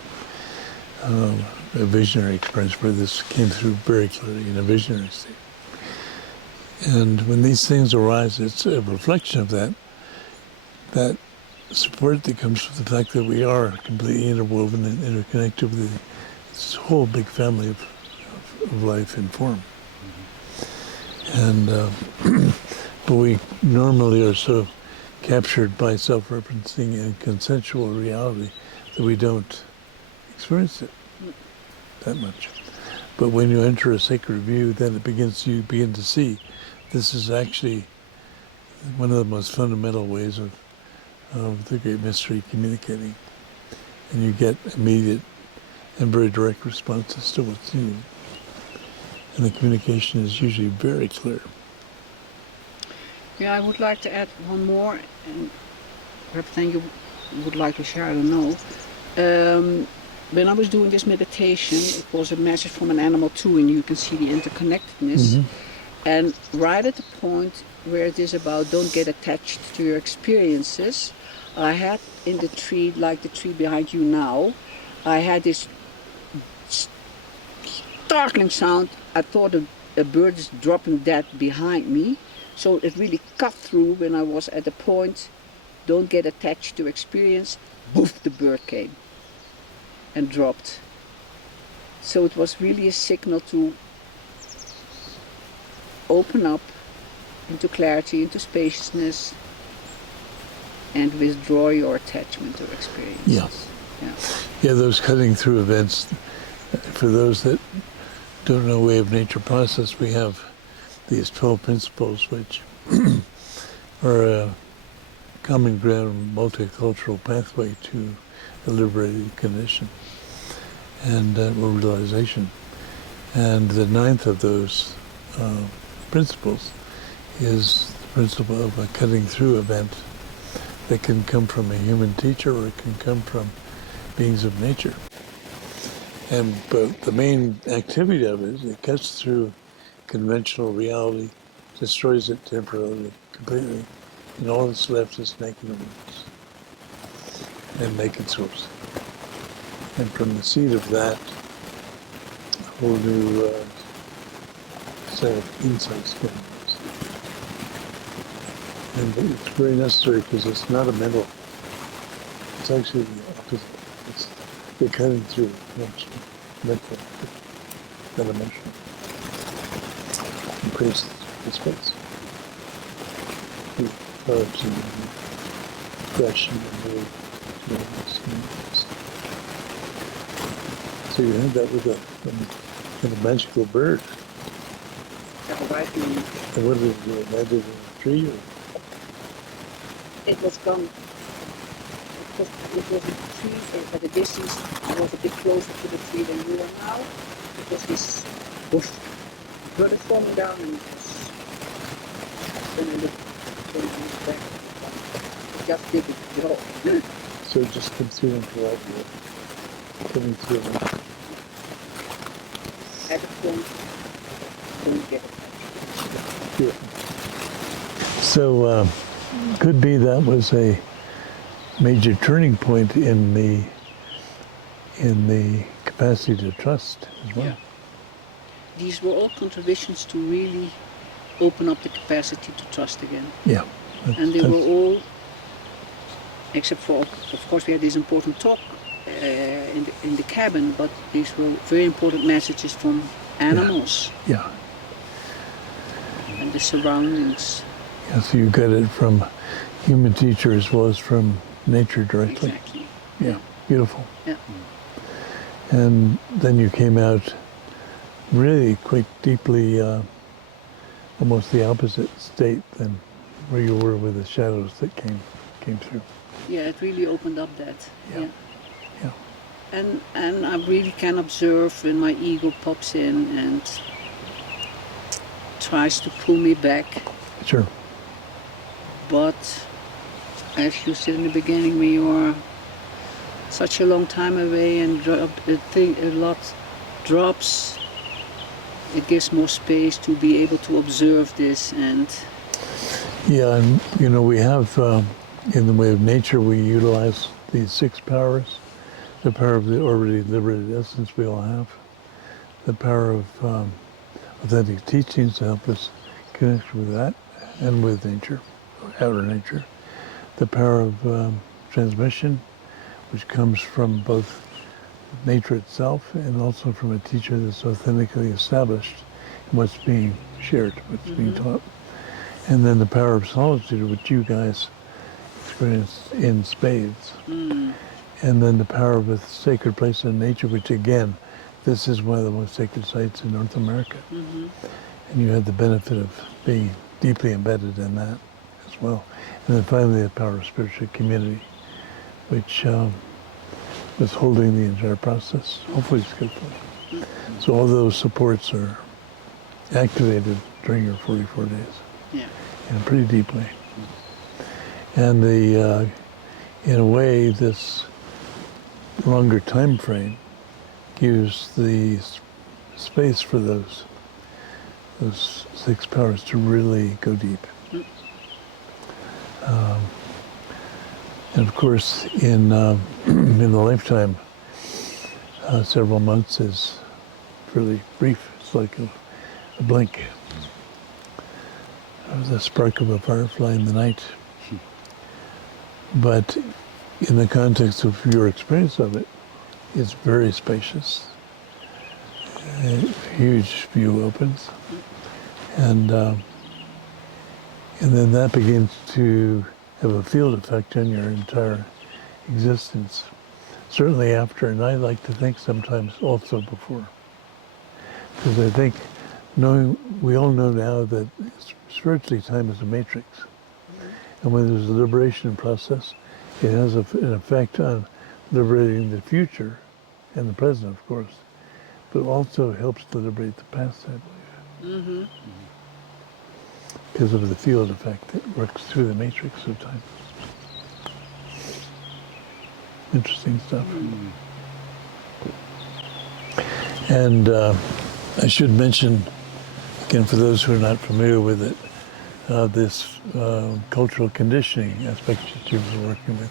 A visionary experience where this came through very clearly in a visionary state. And when these things arise, it's a reflection of that support that comes from the fact that we are completely interwoven and interconnected with this whole big family of life and form. And but we normally are so captured by self-referencing and consensual reality that we don't experience it that much. But when you enter a sacred view, then you begin to see this is actually one of the most fundamental ways of the great mystery communicating. And you get immediate and very direct responses to what's needed. And the communication is usually very clear. Yeah, I would like to add one more, and perhaps then you would like to share, I don't know. When I was doing this meditation, it was a message from an animal too, and you can see the interconnectedness. And right at the point where it is about don't get attached to your experiences, I had in the tree, like the tree behind you now, I had this startling sound. I thought a bird is dropping dead behind me. So it really cut through when I was at the point, don't get attached to experience, boof, the bird came and dropped. So it was really a signal to open up into clarity, into spaciousness, and withdraw your attachment to experience. Yeah, those cutting through events, for those that don't know way of nature process, we have these 12 principles which are a common ground multicultural pathway to a liberated condition and realization. And the ninth of those principles is the principle of a cutting through event that can come from a human teacher or it can come from beings of nature. But the main activity of it is it cuts through conventional reality, destroys it temporarily, completely, and all that's left is naked awareness and naked source. And from the seed of that, a whole new set of insights can arise. And it's very necessary because it's not a mental, it's actually the opposite. It's the cutting through mental, not emotional. It creates the space. The herbs and fresh and new awareness. So you had that with a magical bird. And what did it landed in a tree? Or? It was gone. It was a tree at a distance. I was a bit closer to the tree than you are now. It was this bush. Bird is falling down and it was. Then I looked back. It just did it. Well, So it just comes through into that view. Coming through. at a point, don't get it. So could be that was a major turning point in the capacity to trust as well. Yeah. These were all contributions to really open up the capacity to trust again. Yeah. And they were all, except for, of course, we had this important talk in the cabin, but these were very important messages from animals Yeah. and the surroundings. Yeah, so you got it from human teacher as well as from nature directly. Exactly. Yeah, beautiful. Yeah. And then you came out really quite deeply, almost the opposite state than where you were with the shadows that came through. Yeah, it really opened up that. Yeah. Yeah. And I really can observe when my ego pops in and tries to pull me back. Sure. But as you said in the beginning, when you are such a long time away and a lot drops, it gives more space to be able to observe this. And Yeah, and we have, in the way of nature, we utilize these 6 powers. The power of the already liberated essence we all have. The power of authentic teachings to help us connect with that and with nature, outer nature. The power of transmission, which comes from both nature itself and also from a teacher that's authentically established in what's being shared, what's being taught. And then the power of solitude, which you guys experienced in spades. And then the power of a sacred place in nature, which again, this is one of the most sacred sites in North America. And you had the benefit of being deeply embedded in that as well. And then finally the power of spiritual community, which was holding the entire process, hopefully skillfully. So all those supports are activated during your 44 days. Yeah. And pretty deeply. And the, in a way, this longer time frame gives the space for those 6 powers to really go deep. And of course, in in the lifetime, several months is fairly brief. It's like a blink. The spark of a firefly in the night. But in the context of your experience of it, it's very spacious. A huge view opens. And then that begins to have a field effect on your entire existence. Certainly after, and I like to think sometimes also before. Because I think we all know now that spiritually time is a matrix. And when there's a liberation process, it has an effect on liberating the future and the present, of course, but also helps to liberate the past, I believe. Because of the field effect that works through the matrix of time. Interesting stuff. And I should mention, again, for those who are not familiar with it, this cultural conditioning aspect that you've been working with,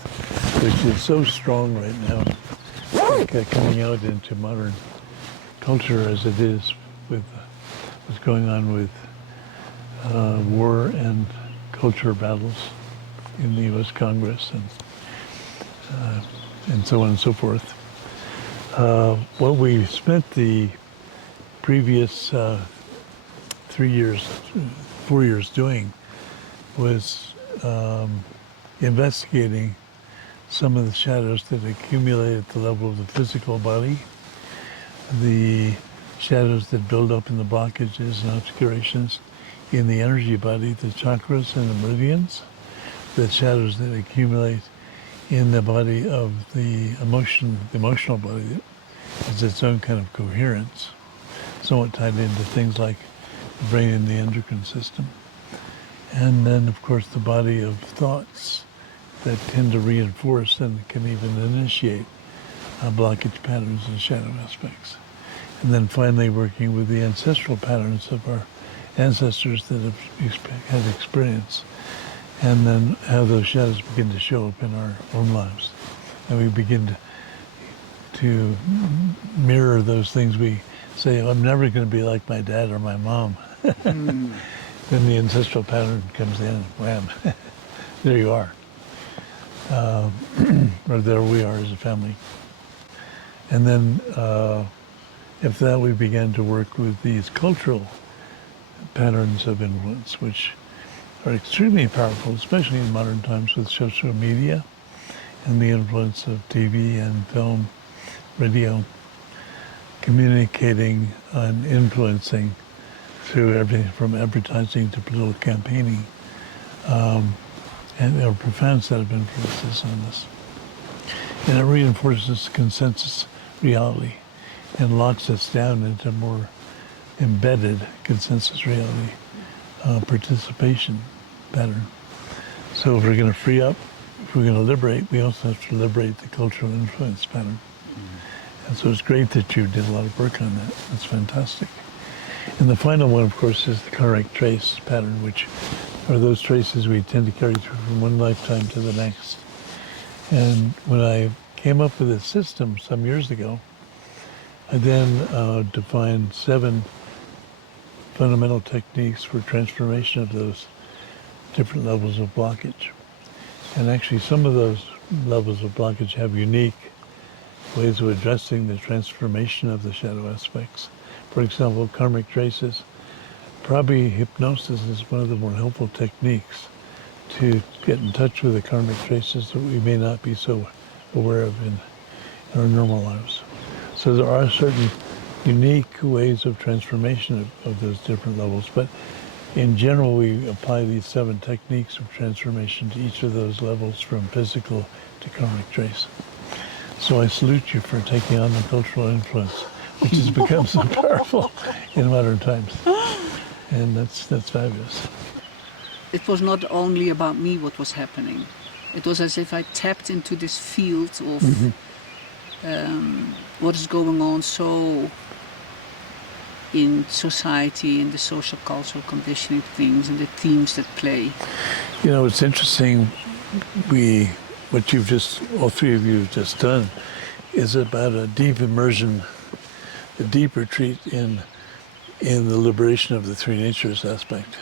which is so strong right now, like, coming out into modern culture as it is with what's going on with war and culture battles in the U.S. Congress and so on and so forth. What we spent the previous 4 years doing was investigating some of the shadows that accumulate at the level of the physical body, the shadows that build up in the blockages and obscurations in the energy body, the chakras and the meridians, the shadows that accumulate in the body of the emotional body that has its own kind of coherence, somewhat tied into things like the brain and the endocrine system. And then, of course, the body of thoughts that tend to reinforce and can even initiate blockage patterns and shadow aspects. And then finally working with the ancestral patterns of our ancestors that have had experience, and then how those shadows begin to show up in our own lives. And we begin to mirror those things. We say, I'm never going to be like my dad or my mom. Then the ancestral pattern comes in, wham, there you are. Or there we are as a family. And then after that, we began to work with these cultural patterns of influence, which are extremely powerful, especially in modern times with social media and the influence of TV and film, radio, communicating and influencing through everything from advertising to political campaigning. And there are profound set of influences on this. And it reinforces consensus reality and locks us down into more embedded consensus reality participation pattern. So if we're going to free up, if we're going to liberate, we also have to liberate the cultural influence pattern. And so it's great that you did a lot of work on that. That's fantastic. And the final one, of course, is the karmic trace pattern, which are those traces we tend to carry through from one lifetime to the next. And when I came up with this system some years ago, I then defined 7 fundamental techniques for transformation of those different levels of blockage. And actually some of those levels of blockage have unique ways of addressing the transformation of the shadow aspects. For example, karmic traces. Probably hypnosis is one of the more helpful techniques to get in touch with the karmic traces that we may not be so aware of in our normal lives. So there are certain unique ways of transformation of those different levels, but in general we apply these 7 techniques of transformation to each of those levels from physical to karmic trace. So I salute you for taking on the cultural influence, which has become so powerful in modern times. And that's fabulous. It was not only about me what was happening. It was as if I tapped into this field of what is going on so in society, in the social cultural conditioning things and the themes that play. You know, it's interesting, what you've just, all 3 of you have just done, is about a deep immersion, a deep retreat in the liberation of the 3 natures aspect,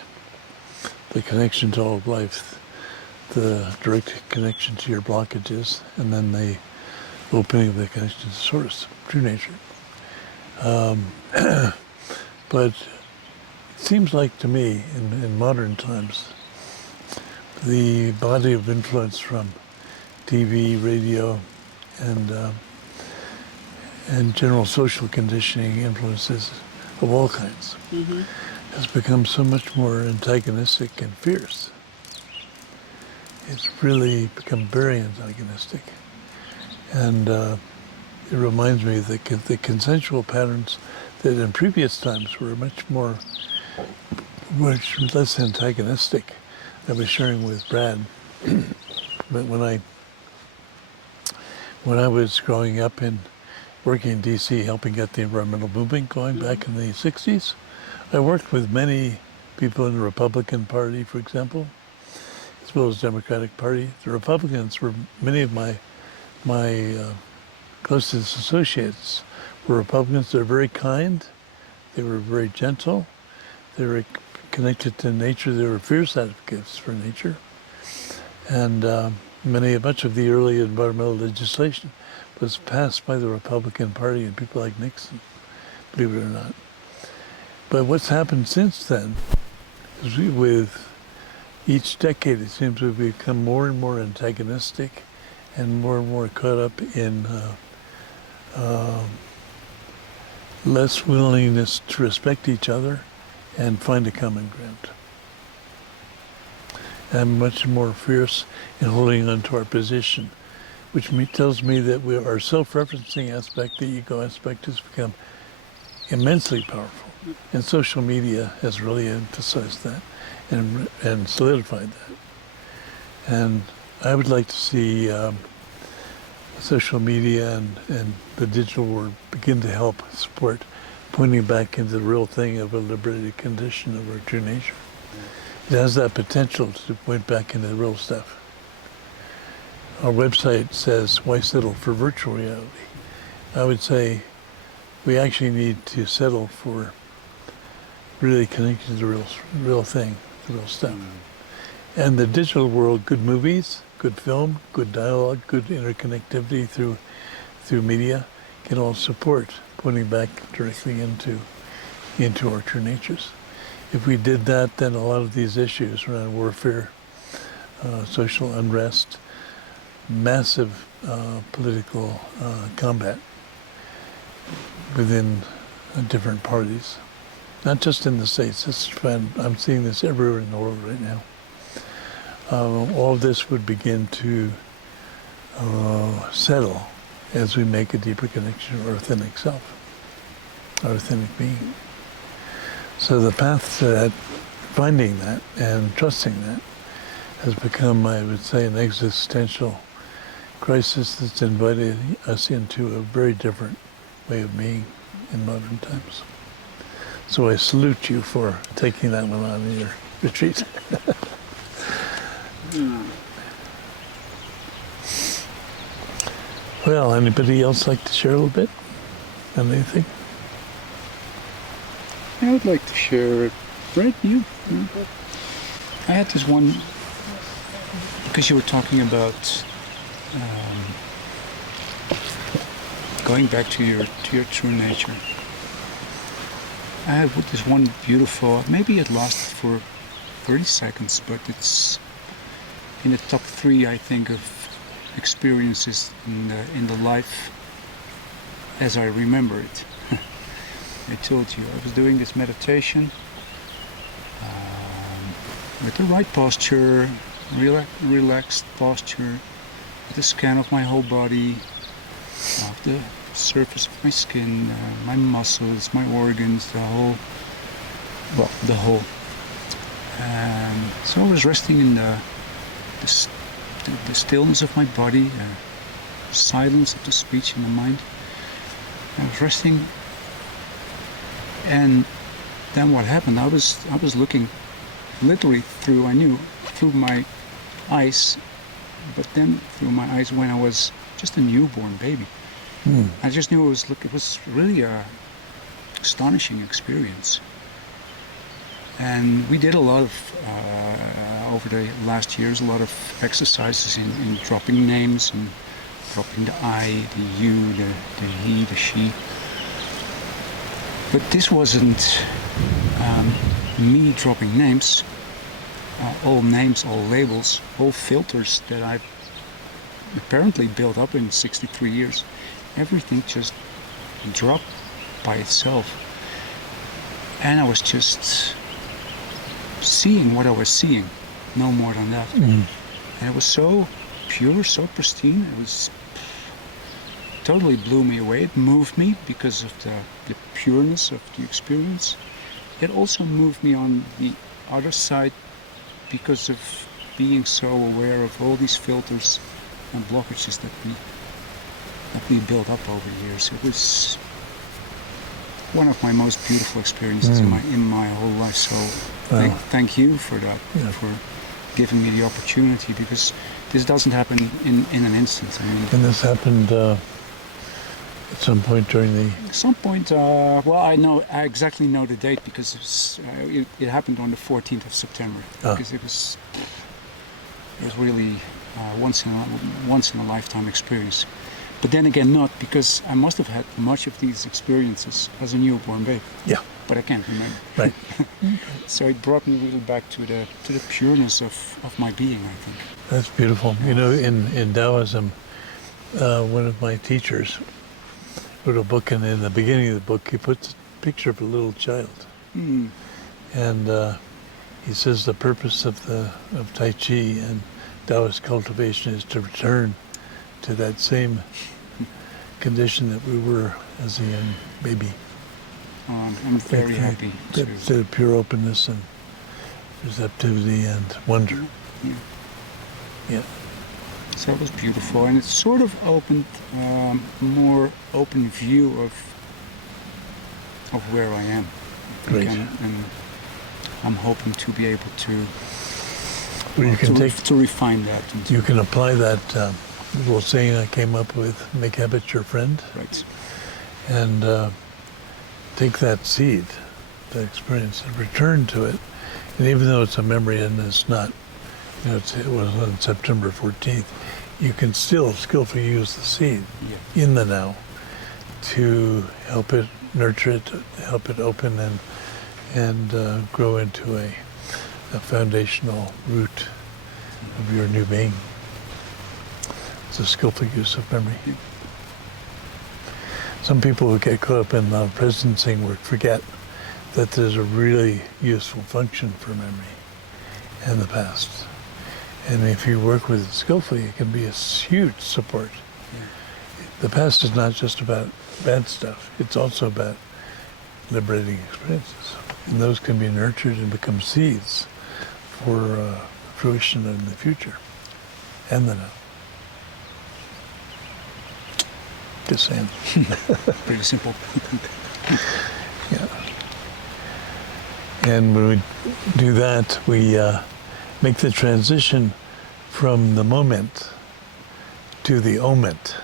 the connection to all of life, the direct connection to your blockages, and then the opening of the connection to source, true nature. But it seems like to me, in modern times, the body of influence from TV, radio, and general social conditioning influences of all kinds has become so much more antagonistic and fierce. It's really become very antagonistic. And it reminds me of the consensual patterns that in previous times were much less antagonistic. I was sharing with Brad, but when I was growing up and working in DC, helping get the environmental movement going back in the 60s, I worked with many people in the Republican Party, for example, as well as Democratic Party. The Republicans were, many of my closest associates were Republicans. They're very kind. They were very gentle. They were connected to nature. They were fierce advocates for nature. And much of the early environmental legislation was passed by the Republican Party and people like Nixon, believe it or not. But what's happened since then is with each decade, it seems to have become more and more antagonistic and more caught up in less willingness to respect each other and find a common ground. And much more fierce in holding on to our position, which tells me that our self-referencing aspect, the ego aspect, has become immensely powerful. And social media has really emphasized that and solidified that. And I would like to see social media and the digital world begin to help support pointing back into the real thing of a liberated condition of our true nature. It has that potential to point back into the real stuff. Our website says, why settle for virtual reality? I would say we actually need to settle for really connecting to the real thing, the real stuff. And the digital world, good movies, good film, good dialogue, good interconnectivity through media can all support pointing back directly into our true natures. If we did that, then a lot of these issues around warfare, social unrest, massive political combat within different parties, not just in the States. I'm seeing this everywhere in the world right now. All of this would begin to settle as we make a deeper connection to our authentic self, our authentic being. So the path to that, finding that and trusting that, has become, I would say, an existential crisis that's invited us into a very different way of being in modern times. So I salute you for taking that one on in your retreat. Well, anybody else like to share a little bit on anything? I would like to share, Brad, you? I had this one, because you were talking about going back to your true nature. I had this one beautiful, maybe it lasted for 30 seconds, but it's in the top 3, I think, of experiences in the life as I remember it. I told you, I was doing this meditation with the right posture, relaxed posture, with a scan of my whole body, of the surface of my skin, my muscles, my organs, the whole. So I was resting in the stillness of my body, silence of the speech in the mind. I was resting, and then what happened? I was looking literally through my eyes, but then through my eyes when I was just a newborn baby. I just knew it was really a astonishing experience. And we did a lot of, over the last years, a lot of exercises in dropping names and dropping the I, the you, the he, the she. But this wasn't me dropping names, all labels, all filters that I've apparently built up in 63 years. Everything just dropped by itself. And I was just seeing what I was seeing, no more than that. And it was so pure, so pristine. It was totally blew me away. It moved me because of the pureness of the experience. It also moved me on the other side because of being so aware of all these filters and blockages that we built up over years. It was one of my most beautiful experiences in my whole life. So thank you for that, for giving me the opportunity, because this doesn't happen in an instant. I mean, And this happened at some point during the... At some point, I exactly know the date because it happened on the 14th of September. Because it was really once in a lifetime experience. But then again, not, because I must have had much of these experiences as a newborn baby. Yeah. But I can't remember. Right. So it brought me really back to the pureness of my being, I think. That's beautiful. You know, in Taoism, one of my teachers wrote a book, and in the beginning of the book, he puts a picture of a little child. And he says the purpose of Tai Chi and Taoist cultivation is to return to that same condition that we were as a young baby. I'm very happy to... The pure openness and receptivity and wonder. Yeah. So it was beautiful, and it sort of opened more open view of where I am. Great. And I'm hoping to be able to to refine that. You can apply that little saying I came up with: "Make habit your friend." Right. And take that seed, that experience, and return to it. And even though it's a memory and it's not, it was on September 14th, you can still skillfully use the seed in the now to help it nurture it, help it open and grow into a foundational root of your new being. It's a skillful use of memory. Some people who get caught up in presencing work forget that there's a really useful function for memory and the past. And if you work with it skillfully, it can be a huge support. The past is not just about bad stuff. It's also about liberating experiences. And those can be nurtured and become seeds for fruition in the future and the now. Just saying. Pretty simple. Yeah. And when we do that, we make the transition from the moment to the oment.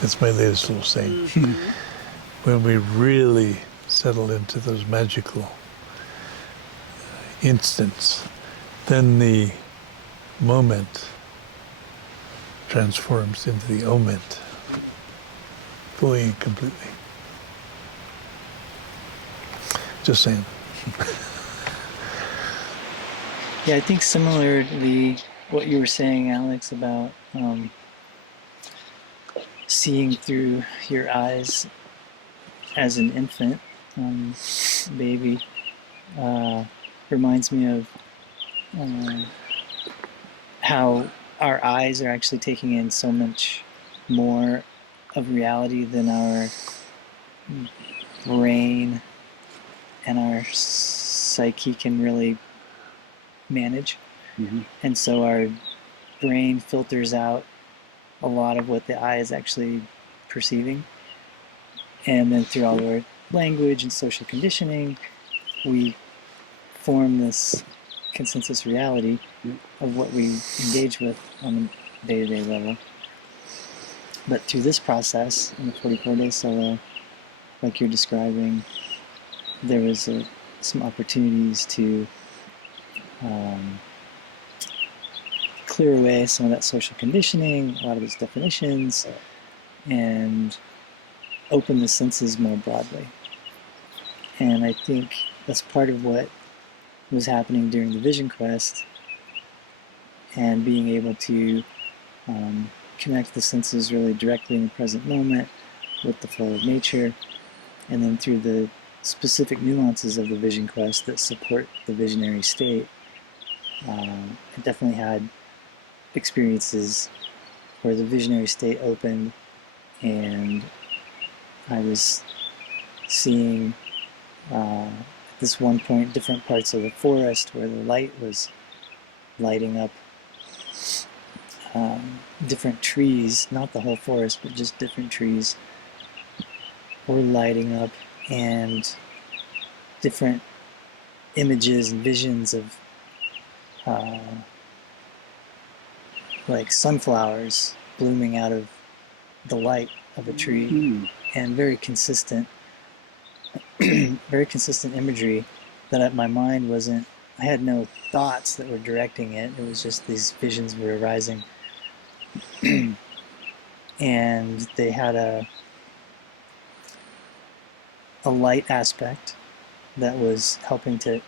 That's my latest little saying. When we really settle into those magical instants, then the moment transforms into the omet, fully and completely. Just saying. Yeah, I think similarly, what you were saying, Alex, about seeing through your eyes as an infant, baby, reminds me of how our eyes are actually taking in so much more of reality than our brain and our psyche can really manage. Mm-hmm. And so our brain filters out a lot of what the eye is actually perceiving. And then through all our language and social conditioning, we form this consensus reality of what we engage with on a day-to-day level. But through this process, in the 44-day solo, like you're describing, there was some opportunities to clear away some of that social conditioning, a lot of those definitions, and open the senses more broadly. And I think that's part of what was happening during the Vision Quest, and being able to connect the senses really directly in the present moment with the flow of nature, and then through the specific nuances of the Vision Quest that support the visionary state. I definitely had experiences where the visionary state opened and I was seeing at this one point different parts of the forest where the light was lighting up different trees, not the whole forest, but just different trees were lighting up, and different images and visions of like sunflowers blooming out of the light of a tree, and very consistent imagery that my mind wasn't, I had no thoughts that were directing it. It was just these visions were arising. And they had a light aspect that was helping to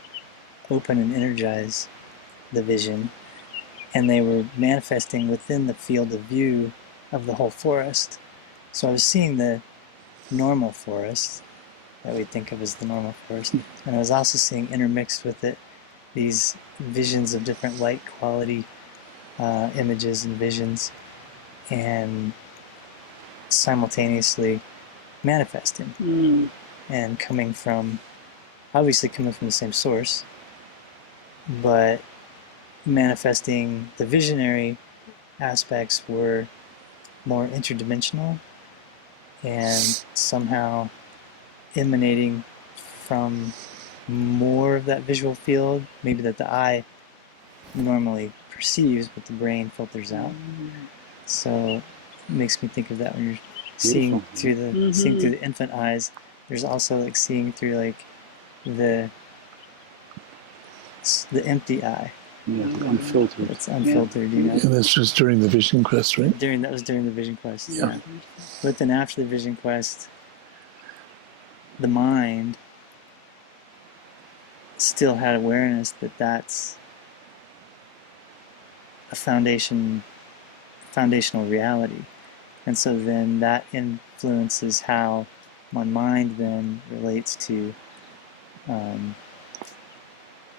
open and energize the vision, and they were manifesting within the field of view of the whole forest. So I was seeing the normal forest that we think of as the normal forest, and I was also seeing intermixed with it these visions of different light quality images and visions, and simultaneously manifesting and coming from the same source, but manifesting. The visionary aspects were more interdimensional and somehow emanating from more of that visual field, maybe that the eye normally perceives but the brain filters out. So it makes me think of that when you're seeing through the infant eyes. There's also like seeing through like the empty eye. Yeah, unfiltered. It's unfiltered, you know. And this was during the Vision Quest, right? That was during the Vision Quest. Yeah. But then after the Vision Quest, the mind still had awareness that that's a foundational reality, and so then that influences how my mind then relates to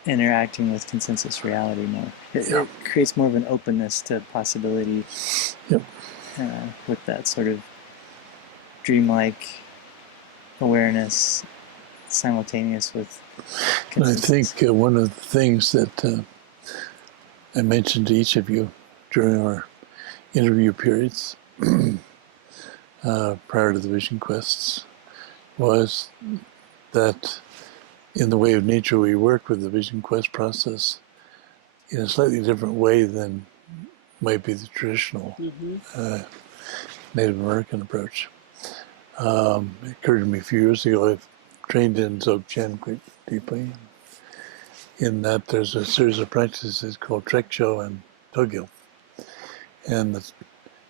interacting with consensus reality more. It creates more of an openness to possibility. Yep. With that sort of dreamlike awareness simultaneous with consensus. And I think one of the things that I mentioned to each of you during our interview periods prior to the Vision Quests was that in the way of nature we work with the Vision Quest process in a slightly different way than might be the traditional Native American approach. It occurred to me a few years ago, I've trained in Dzogchen quite deeply, in that there's a series of practices called Trekcho and Togyo. And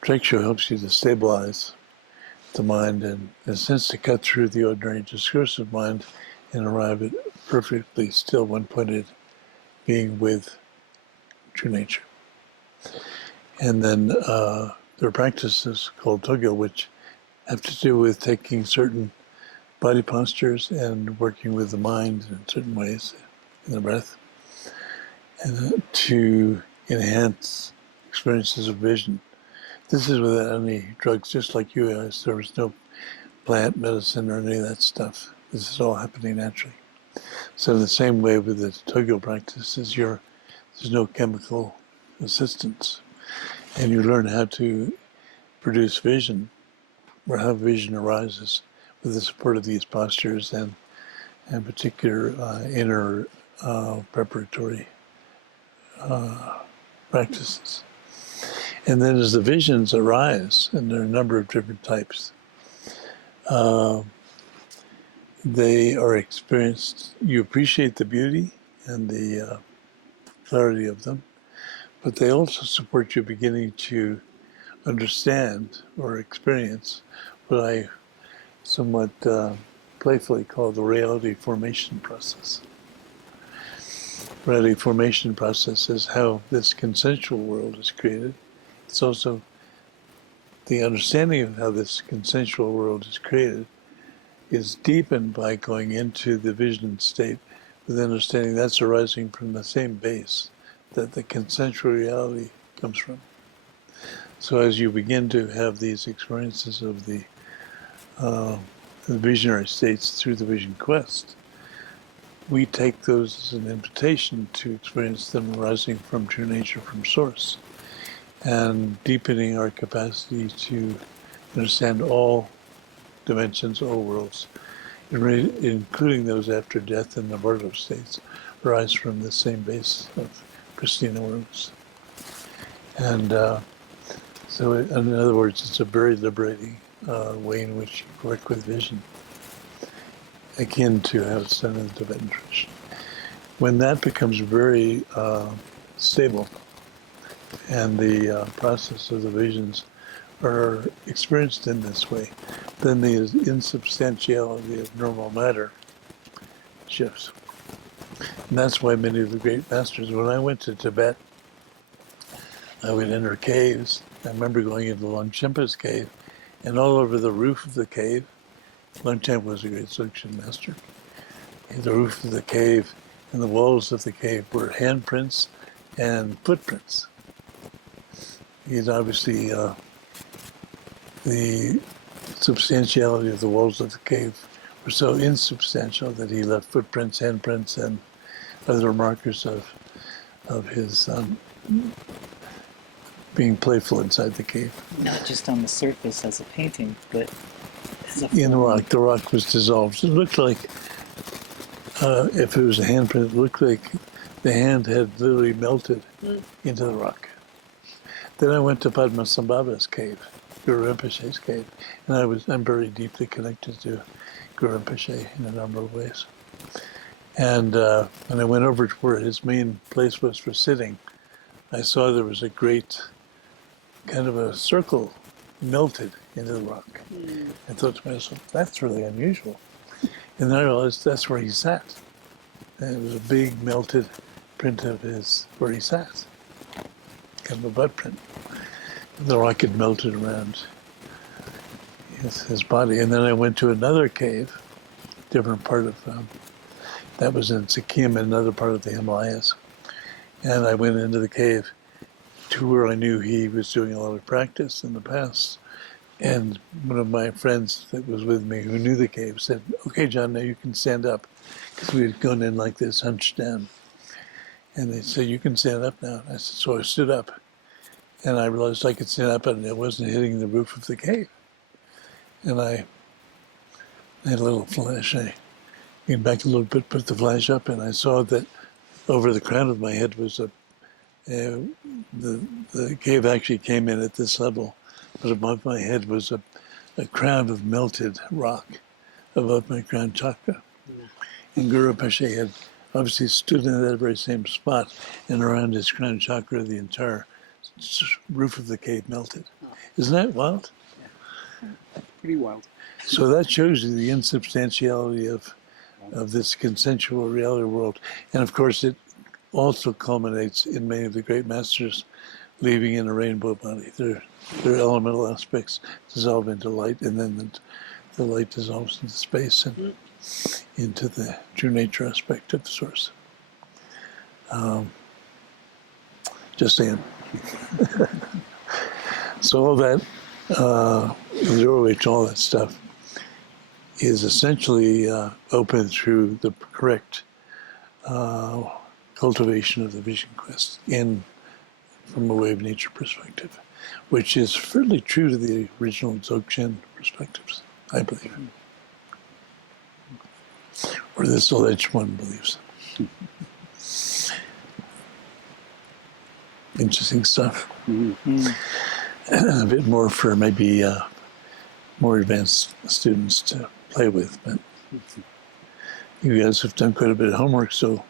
Trekshio helps you to stabilize the mind and, in a sense, to cut through the ordinary discursive mind and arrive at perfectly still, one-pointed being with true nature. And then there are practices called Togyo, which have to do with taking certain body postures and working with the mind in certain ways, in the breath, and to enhance experiences of vision. This is without any drugs, just like you guys. There was no plant medicine or any of that stuff. This is all happening naturally. So in the same way with the Togyo practices, there's no chemical assistance. And you learn how to produce vision, or how vision arises with the support of these postures and particular inner preparatory practices. And then as the visions arise, and there are a number of different types, they are experienced. You appreciate the beauty and the clarity of them, but they also support you beginning to understand or experience what I somewhat playfully call the reality formation process. Reality formation process is how this consensual world is created. It's also the understanding of how this consensual world is created is deepened by going into the vision state with understanding that's arising from the same base that the consensual reality comes from. So as you begin to have these experiences of the visionary states through the vision quest, we take those as an invitation to experience them arising from true nature, from source, and deepening our capacity to understand all dimensions, all worlds, including those after death and the mortal states, arise from the same base of pristine awareness. And so, in other words, it's a very liberating way in which you work with vision, akin to how it's done in the Tibetan tradition. When that becomes very stable, and the process of the visions are experienced in this way, then the insubstantiality of normal matter shifts. And that's why many of the great masters, when I went to Tibet, I would enter caves. I remember going into Longchenpa's cave, and all over the roof of the cave, Longchenpa was a great Dzogchen master. The roof of the cave and the walls of the cave were handprints and footprints. He's obviously the substantiality of the walls of the cave were so insubstantial that he left footprints, handprints, and other markers of his being playful inside the cave. Not just on the surface as a painting, but as a In the form. rock, the rock was dissolved. It looked like, if it was a handprint, it looked like the hand had literally melted into the rock. Then I went to Padmasambhava's cave, Guru Rinpoche's cave, and I'm very deeply connected to Guru Rinpoche in a number of ways. And when I went over to where his main place was for sitting, I saw there was a great kind of a circle melted into the rock. I thought to myself, that's really unusual. And then I realized that's where he sat. And it was a big melted print of where he sat. Kind of a butt print. The rock had melted around his body. And then I went to another cave, different part of, that was in Sikkim, another part of the Himalayas. And I went into the cave to where I knew he was doing a lot of practice in the past. And one of my friends that was with me who knew the cave said, okay, John, now you can stand up. Because we had gone in like this, hunched down. And they said, you can stand up now. And I said, so I stood up. And I realized I could stand up and it wasn't hitting the roof of the cave. And I had a little flash. I came back a little bit, put the flash up, and I saw that over the crown of my head was the cave actually came in at this level, but above my head was a crown of melted rock above my crown chakra. And Guru Rinpoche had obviously stood in that very same spot, and around his crown chakra, the entire roof of the cave melted. Isn't that wild? Pretty wild. So that shows you the insubstantiality of this consensual reality world. And of course, it also culminates in many of the great masters leaving in a rainbow body. Their elemental aspects dissolve into light, and then the light dissolves into space and into the true nature aspect of the source. Just saying. So all that, zero H, all that stuff is essentially open through the correct cultivation of the vision quest from a way of nature perspective, which is fairly true to the original Dzogchen perspectives, I believe. Or this alleged one believes. Interesting stuff. A bit more for maybe more advanced students to play with, but you guys have done quite a bit of homework, so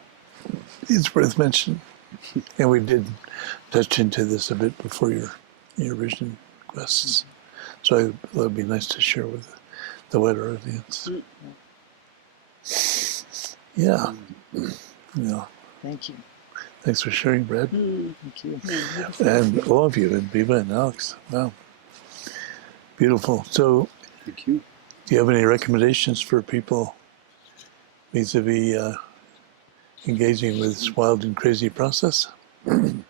it's worth mentioning. And we did touch into this a bit before your vision quests, so it would be nice to share with the wider audience. Yeah. Yeah. Thank you. Thanks for sharing, Brad. Thank you. And all of you, and Viva and Alex. Wow. Beautiful. So, Thank you. do you have any recommendations for people vis-a-vis engaging with this wild and crazy process? I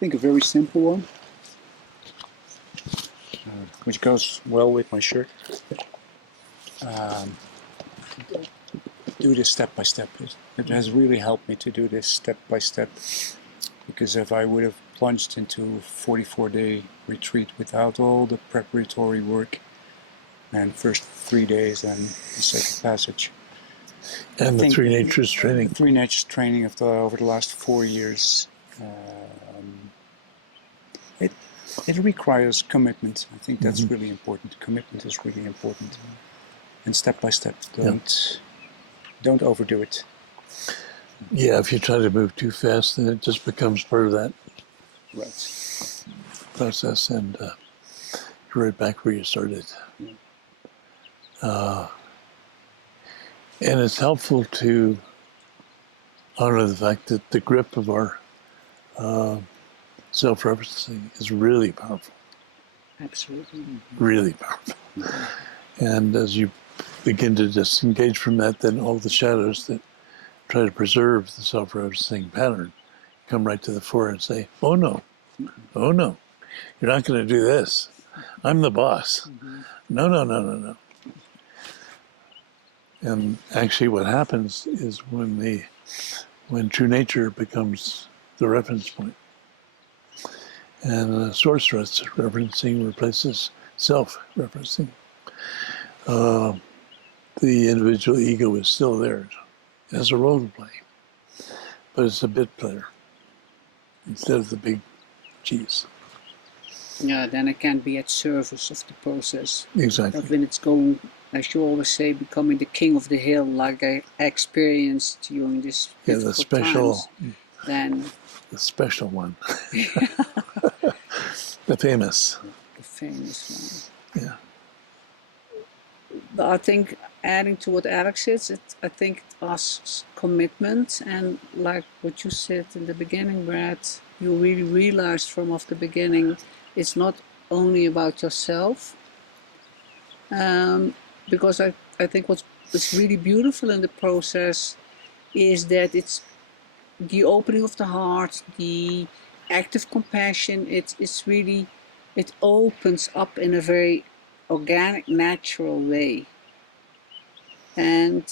think a very simple one, which goes well with my shirt. Do this step by step. It has really helped me to do this step by step, because if I would have plunged into a 44-day retreat without all the preparatory work and first 3 days and the sacred passage. And the Three Natures training. The Three Natures training over the last 4 years. It requires commitment. I think that's really important. Commitment is really important. And step by step, don't overdo it. Yeah, if you try to move too fast, then it just becomes part of that process, and you're right back where you started. And it's helpful to honor the fact that the grip of our self-referencing is really powerful. Absolutely. Really powerful. And as you begin to disengage from that, then all the shadows that try to preserve the self-referencing pattern come right to the fore and say, oh no, you're not going to do this. I'm the boss. No. And actually what happens is when true nature becomes the reference point, and source referencing replaces self-referencing, the individual ego is still there. It has a role to play, but it's a bit player instead of the big G's. Yeah, then it can be at service of the process. Exactly. But when it's going, as you always say, becoming the king of the hill, like I experienced during this The special times, then the special one. The famous. the famous one. Yeah. But I think adding to what Alex said, I think it asks commitment, and like what you said in the beginning, Brad, you really realized from off the beginning, it's not only about yourself. Because I think what's really beautiful in the process is that it's the opening of the heart, the active compassion. It's really, it opens up in a very organic, natural way. And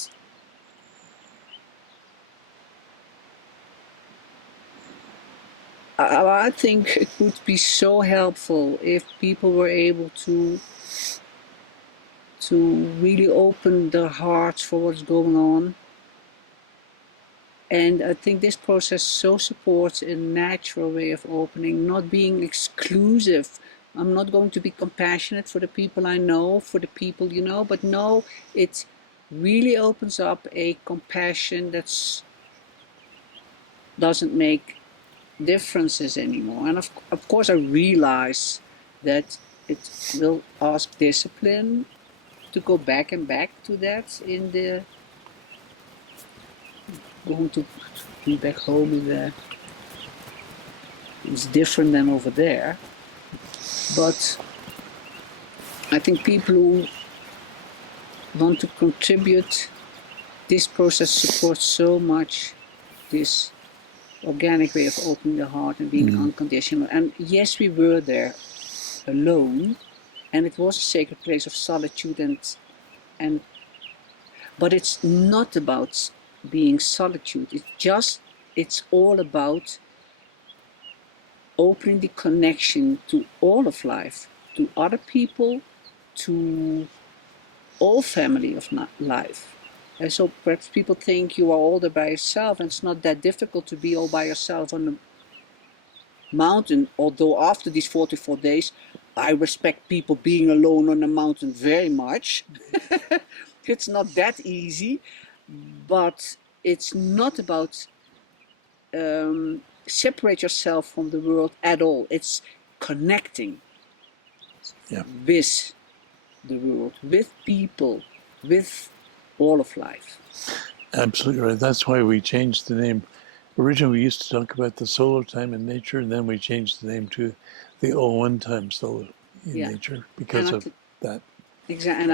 I think it would be so helpful if people were able to really open their hearts for what's going on. And I think this process so supports a natural way of opening, not being exclusive. I'm not going to be compassionate for the people I know, for the people you know, but no, it really opens up a compassion that's doesn't make differences anymore. And of course, I realize that it will ask discipline to go back and back to that in the going to be back home in the it's different than over there. But I think people who want to contribute, this process supports so much this organic way of opening the heart and being unconditional. And yes, we were there alone, and it was a sacred place of solitude, and but it's not about being solitude. It's all about opening the connection to all of life, to other people, to all family of life. And so perhaps people think you are all there by yourself, and it's not that difficult to be all by yourself on the mountain, although after these 44 days, I respect people being alone on the mountain very much. It's not that easy, but it's not about separate yourself from the world at all. It's connecting with the world, with people, with all of life. Absolutely right. That's why we changed the name. Originally, we used to talk about the solo time in nature, and then we changed the name to the all-one time solo in nature because of that. Exactly, and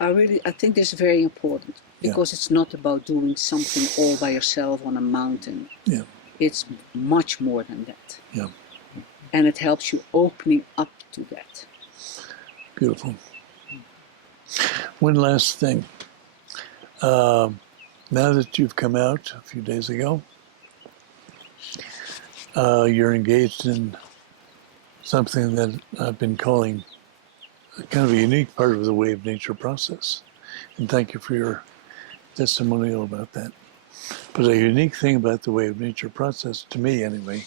I think this is very important because it's not about doing something all by yourself on a mountain. Yeah. It's much more than that. Yeah. And it helps you opening up to that. Beautiful. One last thing. Now that you've come out a few days ago, you're engaged in something that I've been calling kind of a unique part of the way of nature process. And thank you for your testimonial about that. But a unique thing about the way of nature process, to me anyway,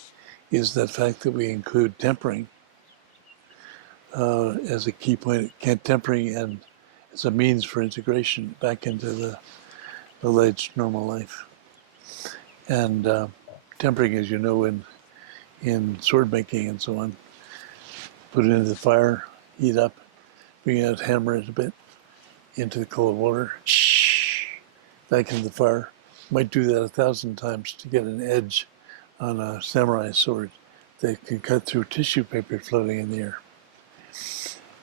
is the fact that we include tempering as a key point. Tempering and as a means for integration back into the alleged normal life. And tempering, as you know, in sword making and so on, put it into the fire, heat up, bring it out, hammer it a bit into the cold water, back into the fire. Might do that 1,000 times to get an edge on a samurai sword that can cut through tissue paper floating in the air.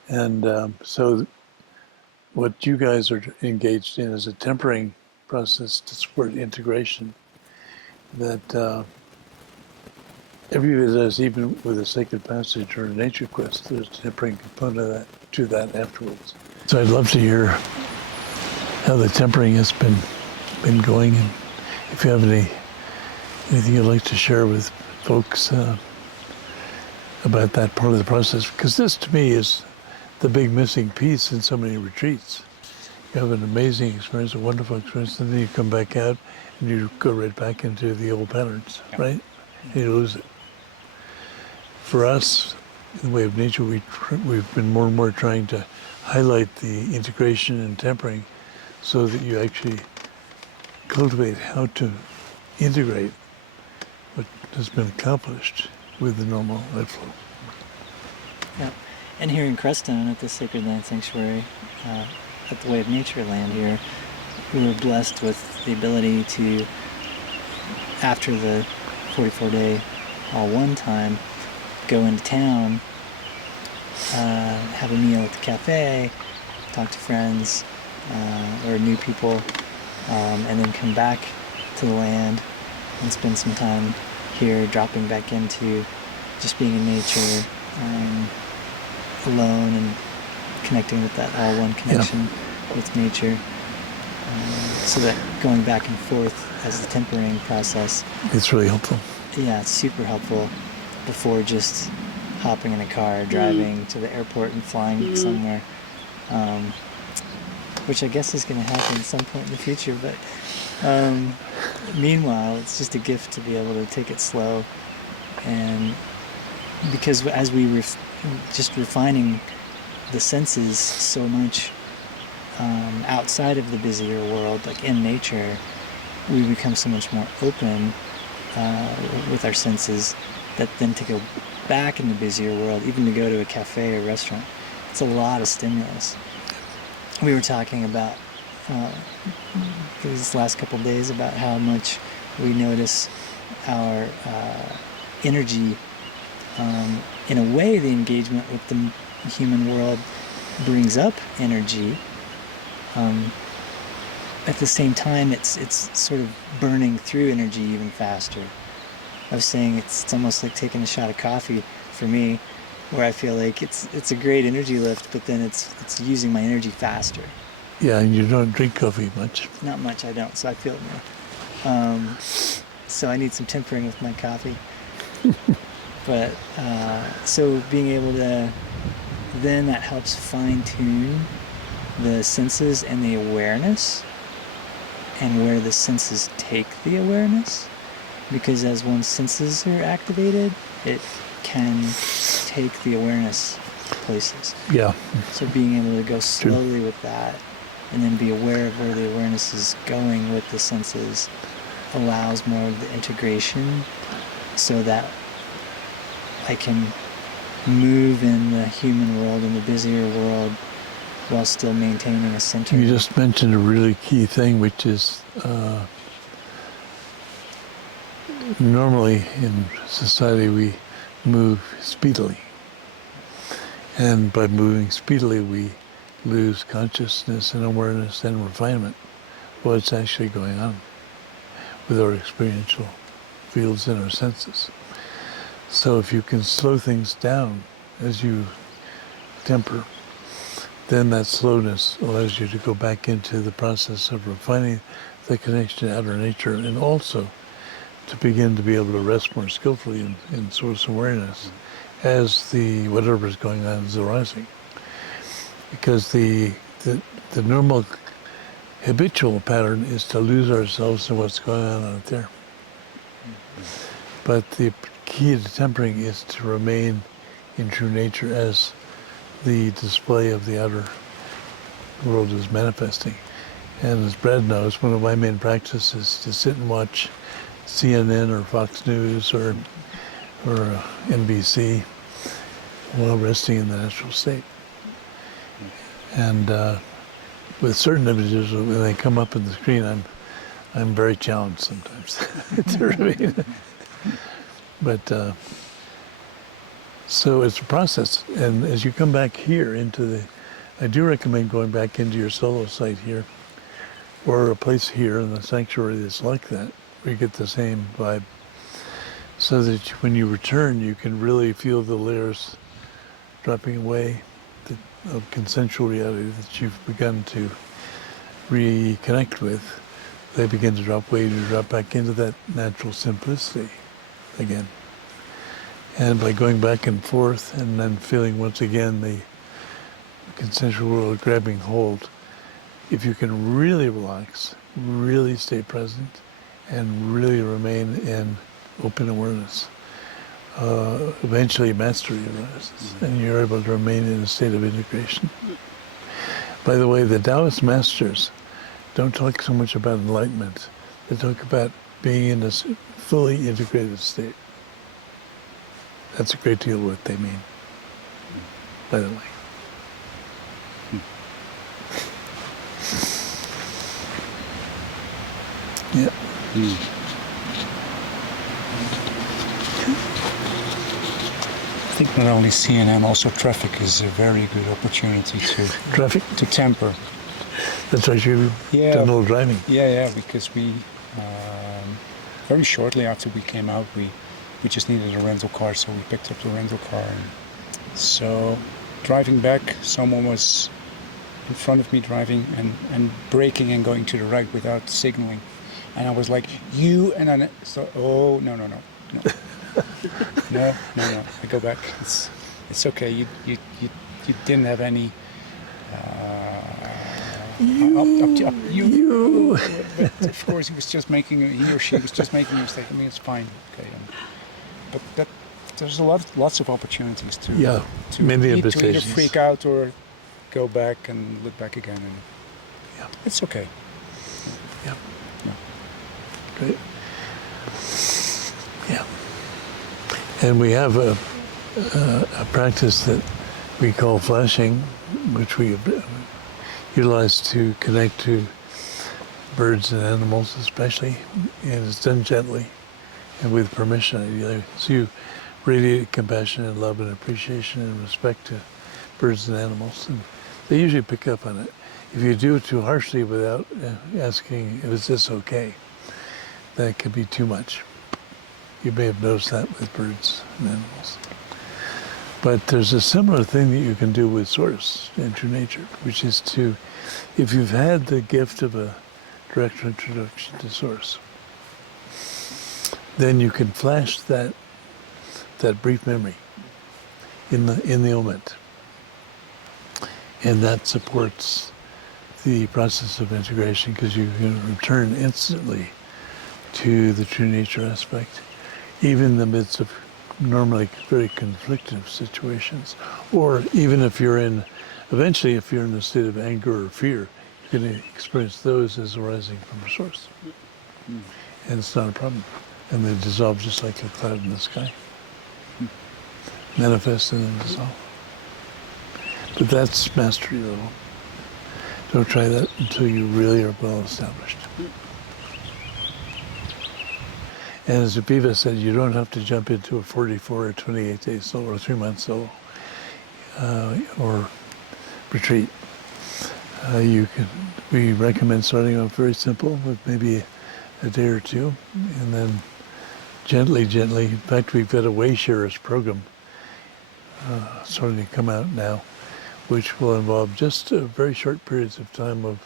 And so what you guys are engaged in is a tempering process to support integration that every bit does, even with a sacred passage or a nature quest, there's a tempering component of that, to that afterwards. So I'd love to hear how the tempering has been going, and if you have anything you'd like to share with folks about that part of the process, because this to me is the big missing piece in so many retreats. You have an amazing experience, a wonderful experience, and then you come back out and you go right back into the old patterns, right? And you lose it. For us, in the way of nature, we've been more and more trying to highlight the integration and tempering so that you actually cultivate how to integrate what has been accomplished with the normal life flow. Yeah. And here in Crestone at the Sacred Land Sanctuary, at the Way of Nature land here, we were blessed with the ability to, after the 44-day all-one time, go into town, have a meal at the cafe, talk to friends or new people, and then come back to the land and spend some time here, dropping back into just being in nature, alone, and connecting with that all-one connection with nature. So that going back and forth as the tempering process. It's really helpful. Yeah, it's super helpful before just hopping in a car, driving to the airport and flying somewhere, which I guess is going to happen at some point in the future. But meanwhile, it's just a gift to be able to take it slow, and because as we just refining the senses so much outside of the busier world, like in nature, we become so much more open with our senses that then to go back in the busier world, even to go to a cafe or restaurant, it's a lot of stimulus. We were talking about these last couple of days about how much we notice our energy. In a way, the engagement with the human world brings up energy. At the same time, it's sort of burning through energy even faster. I was saying it's almost like taking a shot of coffee for me, where I feel like it's a great energy lift, but then it's using my energy faster. Yeah, and you don't drink coffee much. Not much, I don't, so I feel it more. So I need some tempering with my coffee. But so being able to, then that helps fine tune the senses and the awareness, and where the senses take the awareness, because as one's senses are activated, it can take the awareness places. Yeah. So being able to go slowly with that, and then be aware of where the awareness is going with the senses, allows more of the integration, so that I can move in the human world, in the busier world, while still maintaining a center. You just mentioned a really key thing, which is normally in society we move speedily. And by moving speedily, we lose consciousness and awareness and refinement of what's actually going on with our experiential fields and our senses. So if you can slow things down as you temper, then that slowness allows you to go back into the process of refining the connection to outer nature, and also to begin to be able to rest more skillfully in source awareness as the whatever is going on is arising. Because the normal habitual pattern is to lose ourselves in what's going on out there. But the key to tempering is to remain in true nature as the display of the outer world is manifesting. And as Brad knows, one of my main practices is to sit and watch CNN or Fox News or NBC while resting in the natural state. And with certain images, when they come up in the screen, I'm very challenged sometimes to remain. But so it's a process, and as you come back here I do recommend going back into your solo site here, or a place here in the sanctuary that's like that, where you get the same vibe, so that when you return, you can really feel the layers dropping away of consensual reality that you've begun to reconnect with. They begin to drop away, to drop back into that natural simplicity again. And by going back and forth and then feeling once again the consensual world grabbing hold, if you can really relax, really stay present, and really remain in open awareness, eventually mastery arises, and you're able to remain in a state of integration. By the way, the Taoist masters don't talk so much about enlightenment. They talk about being in this fully integrated state. That's a great deal of what they mean, by the way. Yeah. I think not only CNN, also traffic is a very good opportunity to temper. That's why you done a little driving. Yeah, because we very shortly after we came out, we just needed a rental car, so we picked up the rental car. And so driving back, someone was in front of me driving and braking and going to the right without signaling. And I was like, you, and then so, oh, no. No, I go back. It's okay. You didn't have any. You. But of course, he or she was just making a mistake. I mean, it's fine. Okay. But there's lots of opportunities to many either invitations. freak out or go back and look back again, and it's okay. Yeah. Great. Yeah. And we have a practice that we call flashing, which we utilize to connect to birds and animals especially, and it's done gently and with permission. So you radiate compassion and love and appreciation and respect to birds and animals, and they usually pick up on it. If you do it too harshly without asking, is this okay, that could be too much. You may have noticed that with birds and animals. But there's a similar thing that you can do with Source and true nature, which is to, if you've had the gift of a direct introduction to Source, then you can flash that brief memory in the moment. And that supports the process of integration, because you can return instantly to the true nature aspect, even in the midst of normally very conflictive situations. Or even if you're eventually if you're in a state of anger or fear, you can experience those as arising from a source. And it's not a problem. And they dissolve just like a cloud in the sky. Manifest and then dissolve. But that's mastery level. Don't try that until you really are well established. And as Viva said, you don't have to jump into a 44 or 28-day solo or 3-month solo or retreat. We recommend starting off very simple with maybe a day or two, and then gently. In fact, we've got a Waysharers program starting to come out now, which will involve just very short periods of time of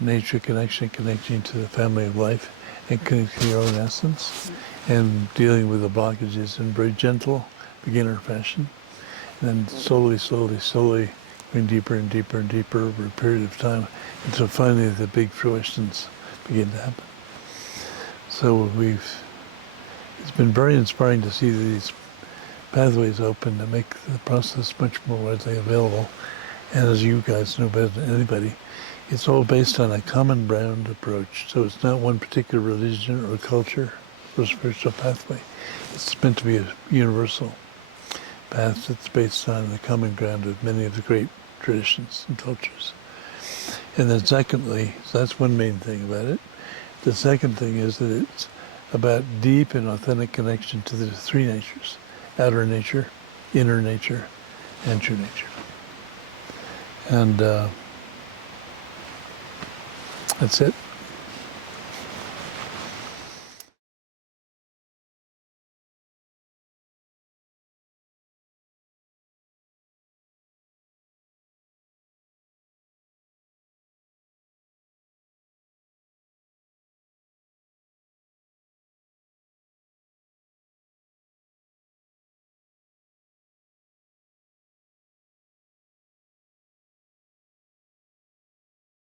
nature connection, connecting to the family of life, and connecting to your own essence, and dealing with the blockages in very gentle, beginner fashion. And then slowly, going deeper and deeper and deeper over a period of time, until finally the big fruitions begin to happen. So it's been very inspiring to see these pathways open to make the process much more widely available. And as you guys know better than anybody, it's all based on a common ground approach. So it's not one particular religion or culture or spiritual pathway. It's meant to be a universal path that's based on the common ground of many of the great traditions and cultures. And then secondly, so that's one main thing about it. The second thing is that it's about deep and authentic connection to the three natures: outer nature, inner nature, and true nature. And that's it.